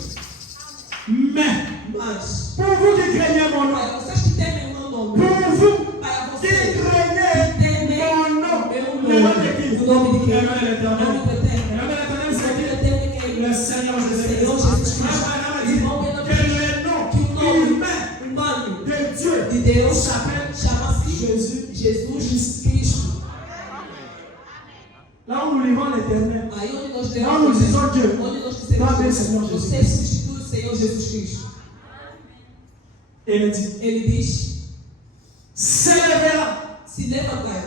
mais Mas, pour vous qui craignez mon nom, para vocês que temem o meu nome, pour vous para qui vocês craignez temem mon nom, meu le nom nome, de qui? o nome de quem? Le nom de O l'Éternel. nome do Eterno. Le nom de l'Éternel, O c'est nome qui? do Eterno é quem? Le Seigneur Jésus-Christ. Senhor Jesus Cristo. Abraham a dit Irmão, ele não que le nom humain humano de Dieu de Deus s'appelle chama-se Jésus. Jesus Cristo. Là où nous livrons l'Éternel, Aí onde nós là où nous disons Dieu, onde nós Vai bem, dizemos, Senhor Jesus você Cristo. substitui o Senhor Jesus Cristo. ele dit, Ele diz, s'élèvera se levantará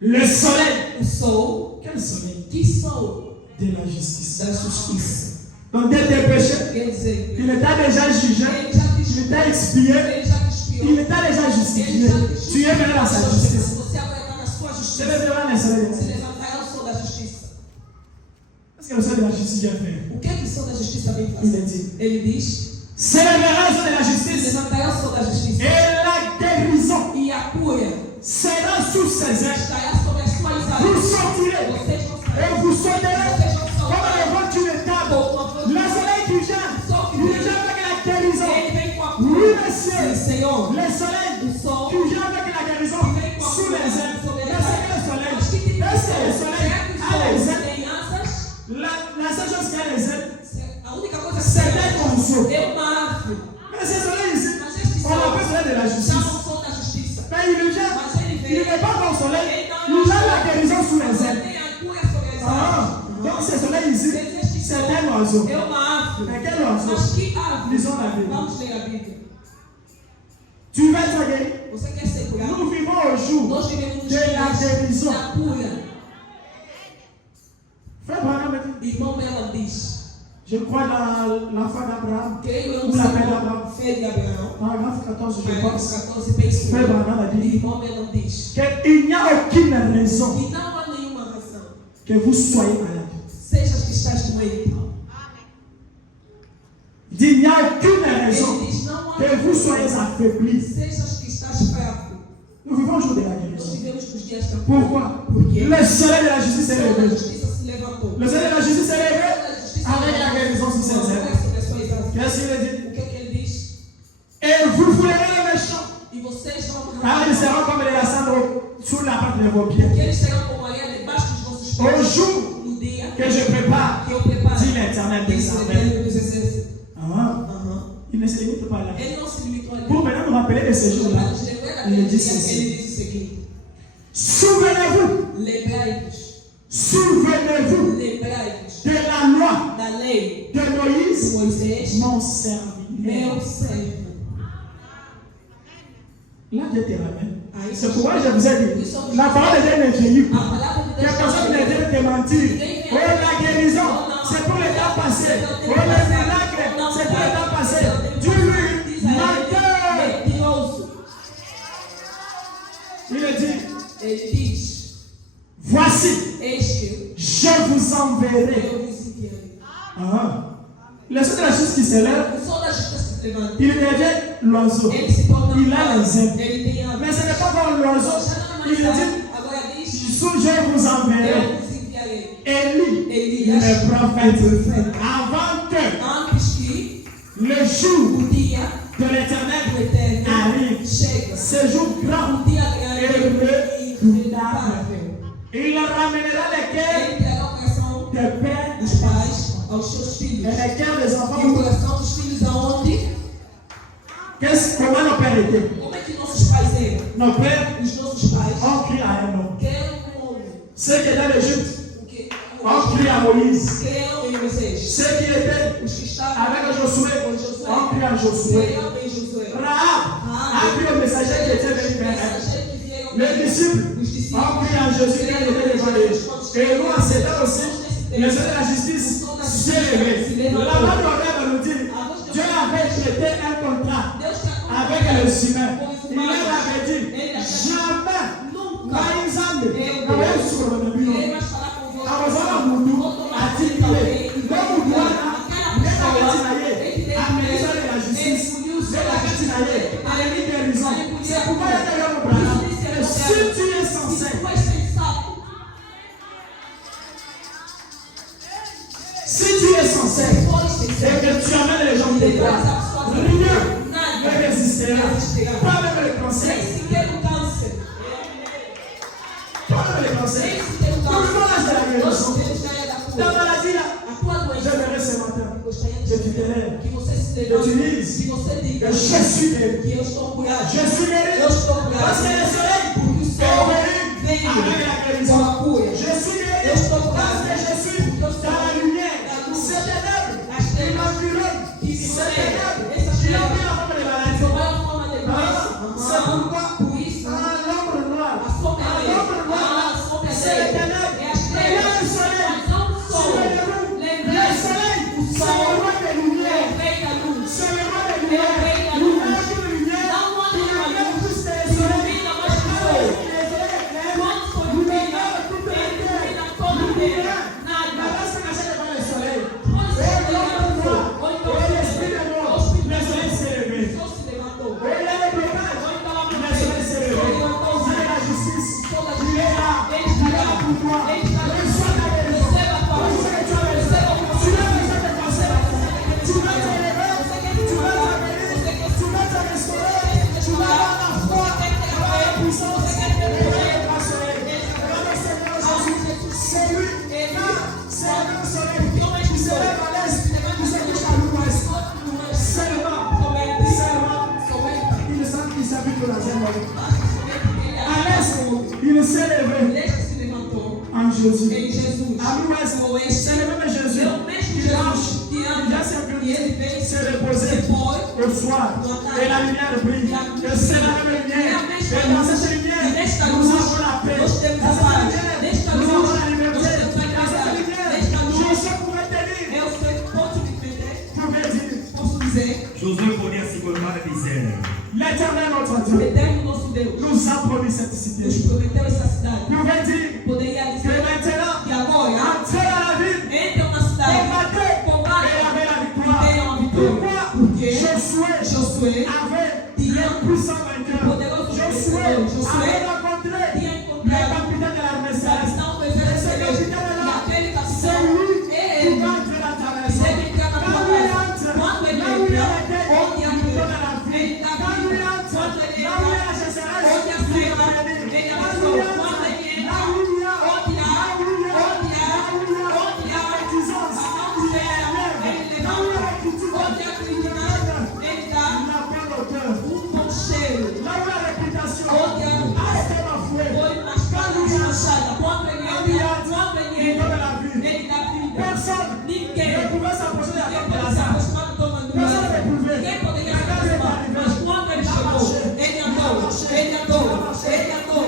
le soleil. o sol, Quel soleil? que sol De la justice. da justiça. Donc dès tes péchés, Quer dizer, il t'a déjà jugé, ele já te il t'a expié, ele já te espiou, il t'a déjà justifié. Tu es venu dans sa justice. você agora está na sua Je justiça. vais devant le soleil. Se levantará o sol da justiça. Qu'est-ce que le soleil de la justice vient faire? O que é que o sol da justiça vem Il fazer? a dit, Ele diz, s'élèvera le soleil de la se justice levantará o sol da justiça. et la guérison E a cura sera sous ses ailes. estará sobre as suas Vous asas. sortirez Vocês vão sair. et vous sauterez Vocês vão comme saltar. le vent d'une table. Le soleil qui vient, il vient avec la guérison. Ele vem com a Oui, cura. monsieur. Sim, Senhor. Le soleil O sol qui vient avec la guérison vem com a sous cura les ailes. sobre Mais as c'est que le asas. soleil, Mas que tipo de est-ce que le sol? soleil Será que o a les sol ailes? tem asas? La seule chose qui a les ailes, A única coisa que c'est tem un conso. é uma árvore. Mais ce soleil ici, Mas este on l'appelle sol soleil de la justice. chama o sol da justiça. Mais il vient Il n'est pas dans le soleil. Il a la guérison sous les ailes. Donc ce soleil ici, c'est un oiseau. Mais quel oiseau? Lisons la Bible. Tu vas être guéri. Nous vivons au jour de la guérison. Frère Branham dit, je crois dans l'enfant d'Abraham, ou la mère d'Abraham, paragraphe 14, je pense. Frère Branham a dit qu'il n'y a aucune raison que vous soyez malade. Il n'y a aucune raison que vous soyez affaiblis. Nous vivons au jour de la guérison. Pourquoi? Le soleil de la justice est levé. Le soleil de la justice est levé avec la guérison sous ses ailes. Qu'est-ce qu'il dit? Et vous foulerez les méchants. Car ils seront comme les lassandres sous la patte de vos pieds. Au jour que je prépare, dit l'Éternel des armées. Il ne se limite pas là. Pour maintenant nous rappeler de ce jour-là, il dit ceci. Souvenez-vous de la loi de Moïse, mon serviteur. Là, Dieu te ramène. C'est pourquoi je vous ai dit, la parole de Dieu n'est infaillible. Il y a personne qui n'a dit de mentir. Oh, la guérison, c'est pour le temps passé. Oh, le miracle, c'est pour le temps passé. Dieu lui, menteur. Il dit, voici, je vous enverrai. Le son de la justice qui s'élève, il devient l'oiseau. Il a les ailes. Mais ce n'est pas comme l'oiseau. Il dit, je vous enverrai. Élie, le prophète, avant que le jour de l'Éternel arrive, ce jour grand et redoutable. Il ramènera les cœurs des pères et les cœurs des enfants. Comment nos pères étaient? Nos pères ont crié à un homme. Ceux qui étaient dans l'Égypte ont crié à Moïse. Ceux qui étaient avec Josué ont crié à Josué. Rahab a crié au messager qui était venu vers elle. Les disciples ont crié à Jésus qui était devant eux. Et nous, en ces temps aussi, les hommes de la justice s'est levé. La loi de nous dit, Dieu avait traité un contrat avec les humains. Il leur avait dit, jamais, Maïzame, Awazala Moudou a dit que l'homme doit la justice, à la guérison. C'est pourquoi il y a un problème. Si tu es censé, et que tu amènes les gens de toi, rien ne résistera. Pas même les conseils. Pas même les conseils. Tout le monde a de la guérison. Ta maladie là, je verrai ce matin. Je te dirai, je t'utilise, je suis guéri. Je suis guéri. Parce que le soleil est venu avec la guérison. Je suis guéri. Parce que je suis dans la lumière. C'est ténèbres. Il m'a viré. C'est ténèbres. Il a mis la forme de maladie. C'est pourquoi un ombre noire, c'est les ténèbres. Et là le soleil, souvenez-vous, le soleil, c'est le roi des lumières. C'est le roi des lumières. Nous avons une lumière qui nous donne tous les soleils. Il s'est levé Ele se levantou en Jésus. em Jesus. À l'ouest, c'est le même Jésus É o mesmo Jesus que anda e ele veio se reposer depois au soir. Et la lumière brille. Et c'est la même lumière. Et dans cette lumière, nesta nous luz avons la paix. nós temos a Dans paz. cette lumière, Nesta nous luz avons la nós liberté. temos a Dans cette liberdade. lumière, Nesta luz Jésus pouvait te dire, eu sei que posso me defender, pouvait dire, posso dizer, Josué podia se colocar e dizer: l'Éternel notre o Dieu eterno nosso Deus nous a promis cette nos cité. prometeu essa cidade. Pouvait dire Poderia que dizer maintenant, que agora entrez dans la ville, entram na cidade, combattez et combatam avez la e victoire. tenham a vitória. Pourquoi Porque Josué avait le puissant vainqueur. Josué avait rencontré tinha le encontrado capitaine de l'armée a céleste. missão foi ver Ce capitaine-là, e aquele c'est capitão lui é qui ele. va entrer dans ta E maison. deve entrar na tua Quand lui casa. entre, Quando ele là où il entra, était, onde il te donne la entra, vie. ele dá Quand lui vida. entre, Quando ele là où il y a la entra, sécheresse, onde a il seca, va venir. ele Quand abençoa. lui entre, Quando ele là entra, où il y a, onde há, là où il y a, onde há, là où il y a onde la há, médisance, a il maldição, élève. ele Là où il y a levanta. la critique, Onde há crítica, ele dá il n'a pas l'auteur. bom cheiro. Là où la réputation Onde há a été bafouée, foi machucada, desmanchada. Quando ele entra, quando il ele donne entra, la vie. ele dá vida. Personne Ninguém ne pouvait s'approcher de la Ninguém table de pode se Lazare. aproximar do Thomas do Lázaro. Ninguém poderia se aproximar. Mas quando ele chegou, ele andou, ele andou, ele andou.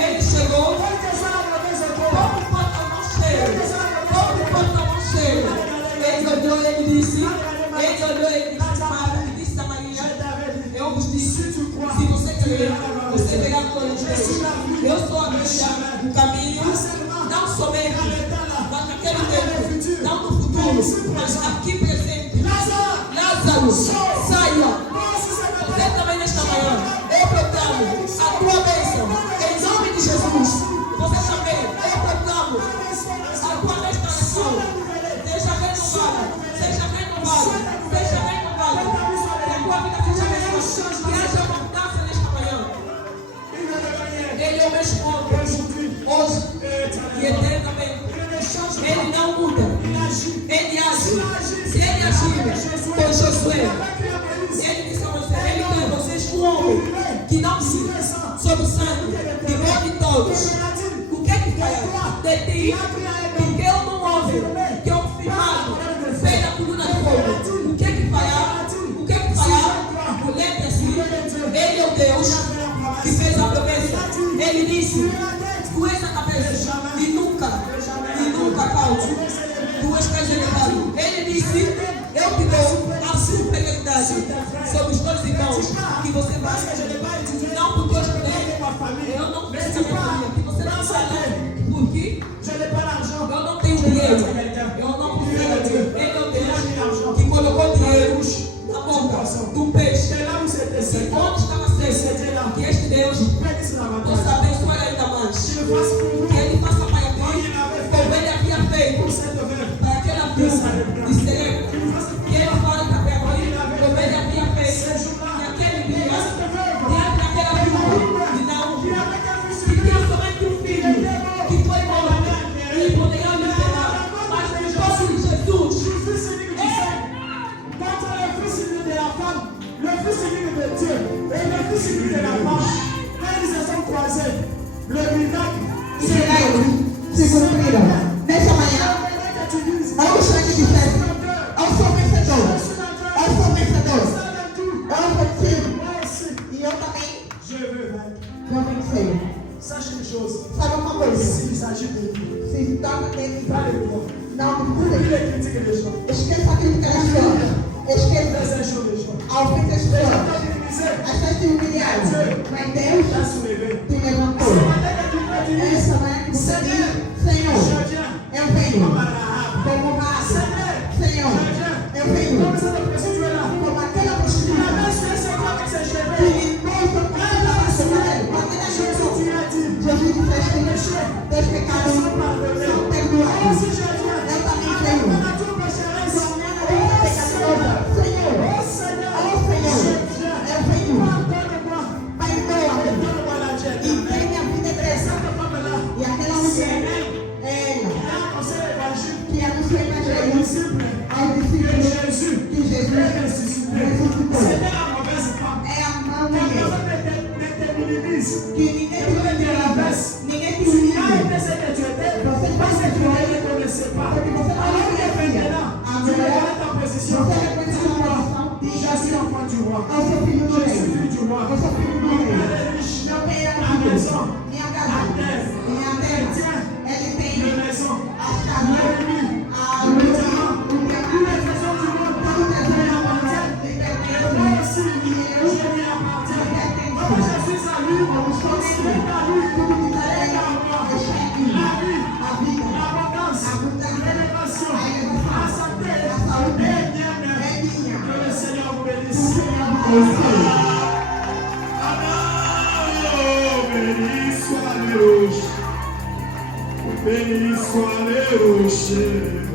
Ele chegou, Quelle que soit la mauvaise école, como pode tomar cheiro? Como pode tomar cheiro? Ele olhou, ele disse, ele disse a Maria, eu vos disse, se você crer, você verá a glória de Deus. Eu sou a vida, o caminho, não somente, mas naquele tempo, não no futuro, mas aqui presente. Lázaro, saia. Você também nesta manhã, eu proclamo a tua bênção, em nome de Jesus. Você também, eu proclamo a tua restauração. Seja renovada, seja renovada, seja renovada. Que a tua vida seja renovada, que haja uma mudança nesta manhã. Ele é o mesmo ontem, hoje e eternamente. Ele não muda, ele age. Se ele agir com Josué, ele disse a você, ele quer vocês um homem que não se sobre o sangue, que morde todos. O que é que fará de ti? Porque eu não ouve, que eu firmado pela coluna de fogo. O que é que fará? O que é que fará? Lembre assim, ele é o Deus que fez a promessa. Ele disse, tu és a cabeça e nunca causa. Tu estás elevado. Ele disse, eu te dou a superioridade sobre os teus irmãos, que você vai. Não porque eu estou, eu não preciso da minha família, que você não vai. Porque eu não tenho dinheiro, eu não preciso. Ele é o Deus que colocou dinheiro na boca do peixe. E onde estava seco, que este Deus possa abençoar ainda mais. Que ele faça para ti, como ele havia feito para aquela viúva de Serepta. Que ele fale para ti, como ele havia feito que aquele dia, diante daquela viúva de Naú, que tinha somente um filho, que foi morto, e poderia liberar, mas no nome de Jesus. Le fils unique de Dieu et le fils unique de la femme, quand ils se sont croisés, le miracle se cumpriram. Nessa manhã, ao sangue de Cristo, eu sou vencedor. Eu sou vencedor. Eu venci. E eu também je veux vaincre. vou vencer. Sache une chose, Sabe uma coisa? s'il s'agit de vous, Se torna dele, pas de moi, não me oublie cure. les critiques des gens, Esqueça aquilo que elas falam. Esqueça les injures des gens. ao fim das Les gens pessoas. t'ont divisé, As pessoas te humilharam. Mas Deus t'as soulevé. te levantou. Ce matin que tu peux dire, Essa manhã que você diz, Senhor, je viens eu venho. comme à Rahab. Como rato. Seigneur, Senhor, eu venho. comme cette prostituée là, Como aquela tu prostituta. avais sué ses doigts avec ses Que cheveux. limpou seu cabelo com a sua mão. Aquela Jésus, Jesus. tu as dit, Jesus tes disse, péchés teus pecados sont são pardonnés. Moi perdoados. aussi je viens, Eu também avec venho. ma nature pécheresse. Pecadora. Senhor, Oh Seigneur, oh Senhor, je viens. eu venho. Pardonne-moi. Perdoa-me. Donne-moi la E diète. tem minha vida presa. Cette femme-là, E aquela mulher, ela, elle a annoncé l'évangile que anunciou o aux evangelho disciples aos que discípulos Jésus que Jesus est ressuscité. ressuscitou. C'était la mauvaise femme. É a má Que mulher personne ne te minimise. que ninguém te baisse. Ninguém te Tu y as humilha. été ce que tu étais parce que tu ne les connaissais pas. Alors que maintenant, tu connais ta position. Je suis enfant du roi. Eu sou filho do Je rei. suis fille du roi. Eu sou filho do Mon rei. père est riche. Meu pai é La rico. maison, Minha la casa, terre, minha terra, ele tem la maison, as casas, le lit, a le luz, diamant, o toutes diamante, les maisons du monde, todo o elles tesouro lui da appartiennent. lhe Et pertence. moi aussi, je lui appartiens. Comme je suis à lui, tout est à lui, Tudo que tout está est à aí moi. está aqui. La vie, A vida, l'abondance, l'élévation, la santé, a saúde et é bien-être. minha. Que le Seigneur vous Que bénisse. o Senhor abençoe. Béni soit les rochers. Béni soit les rochers.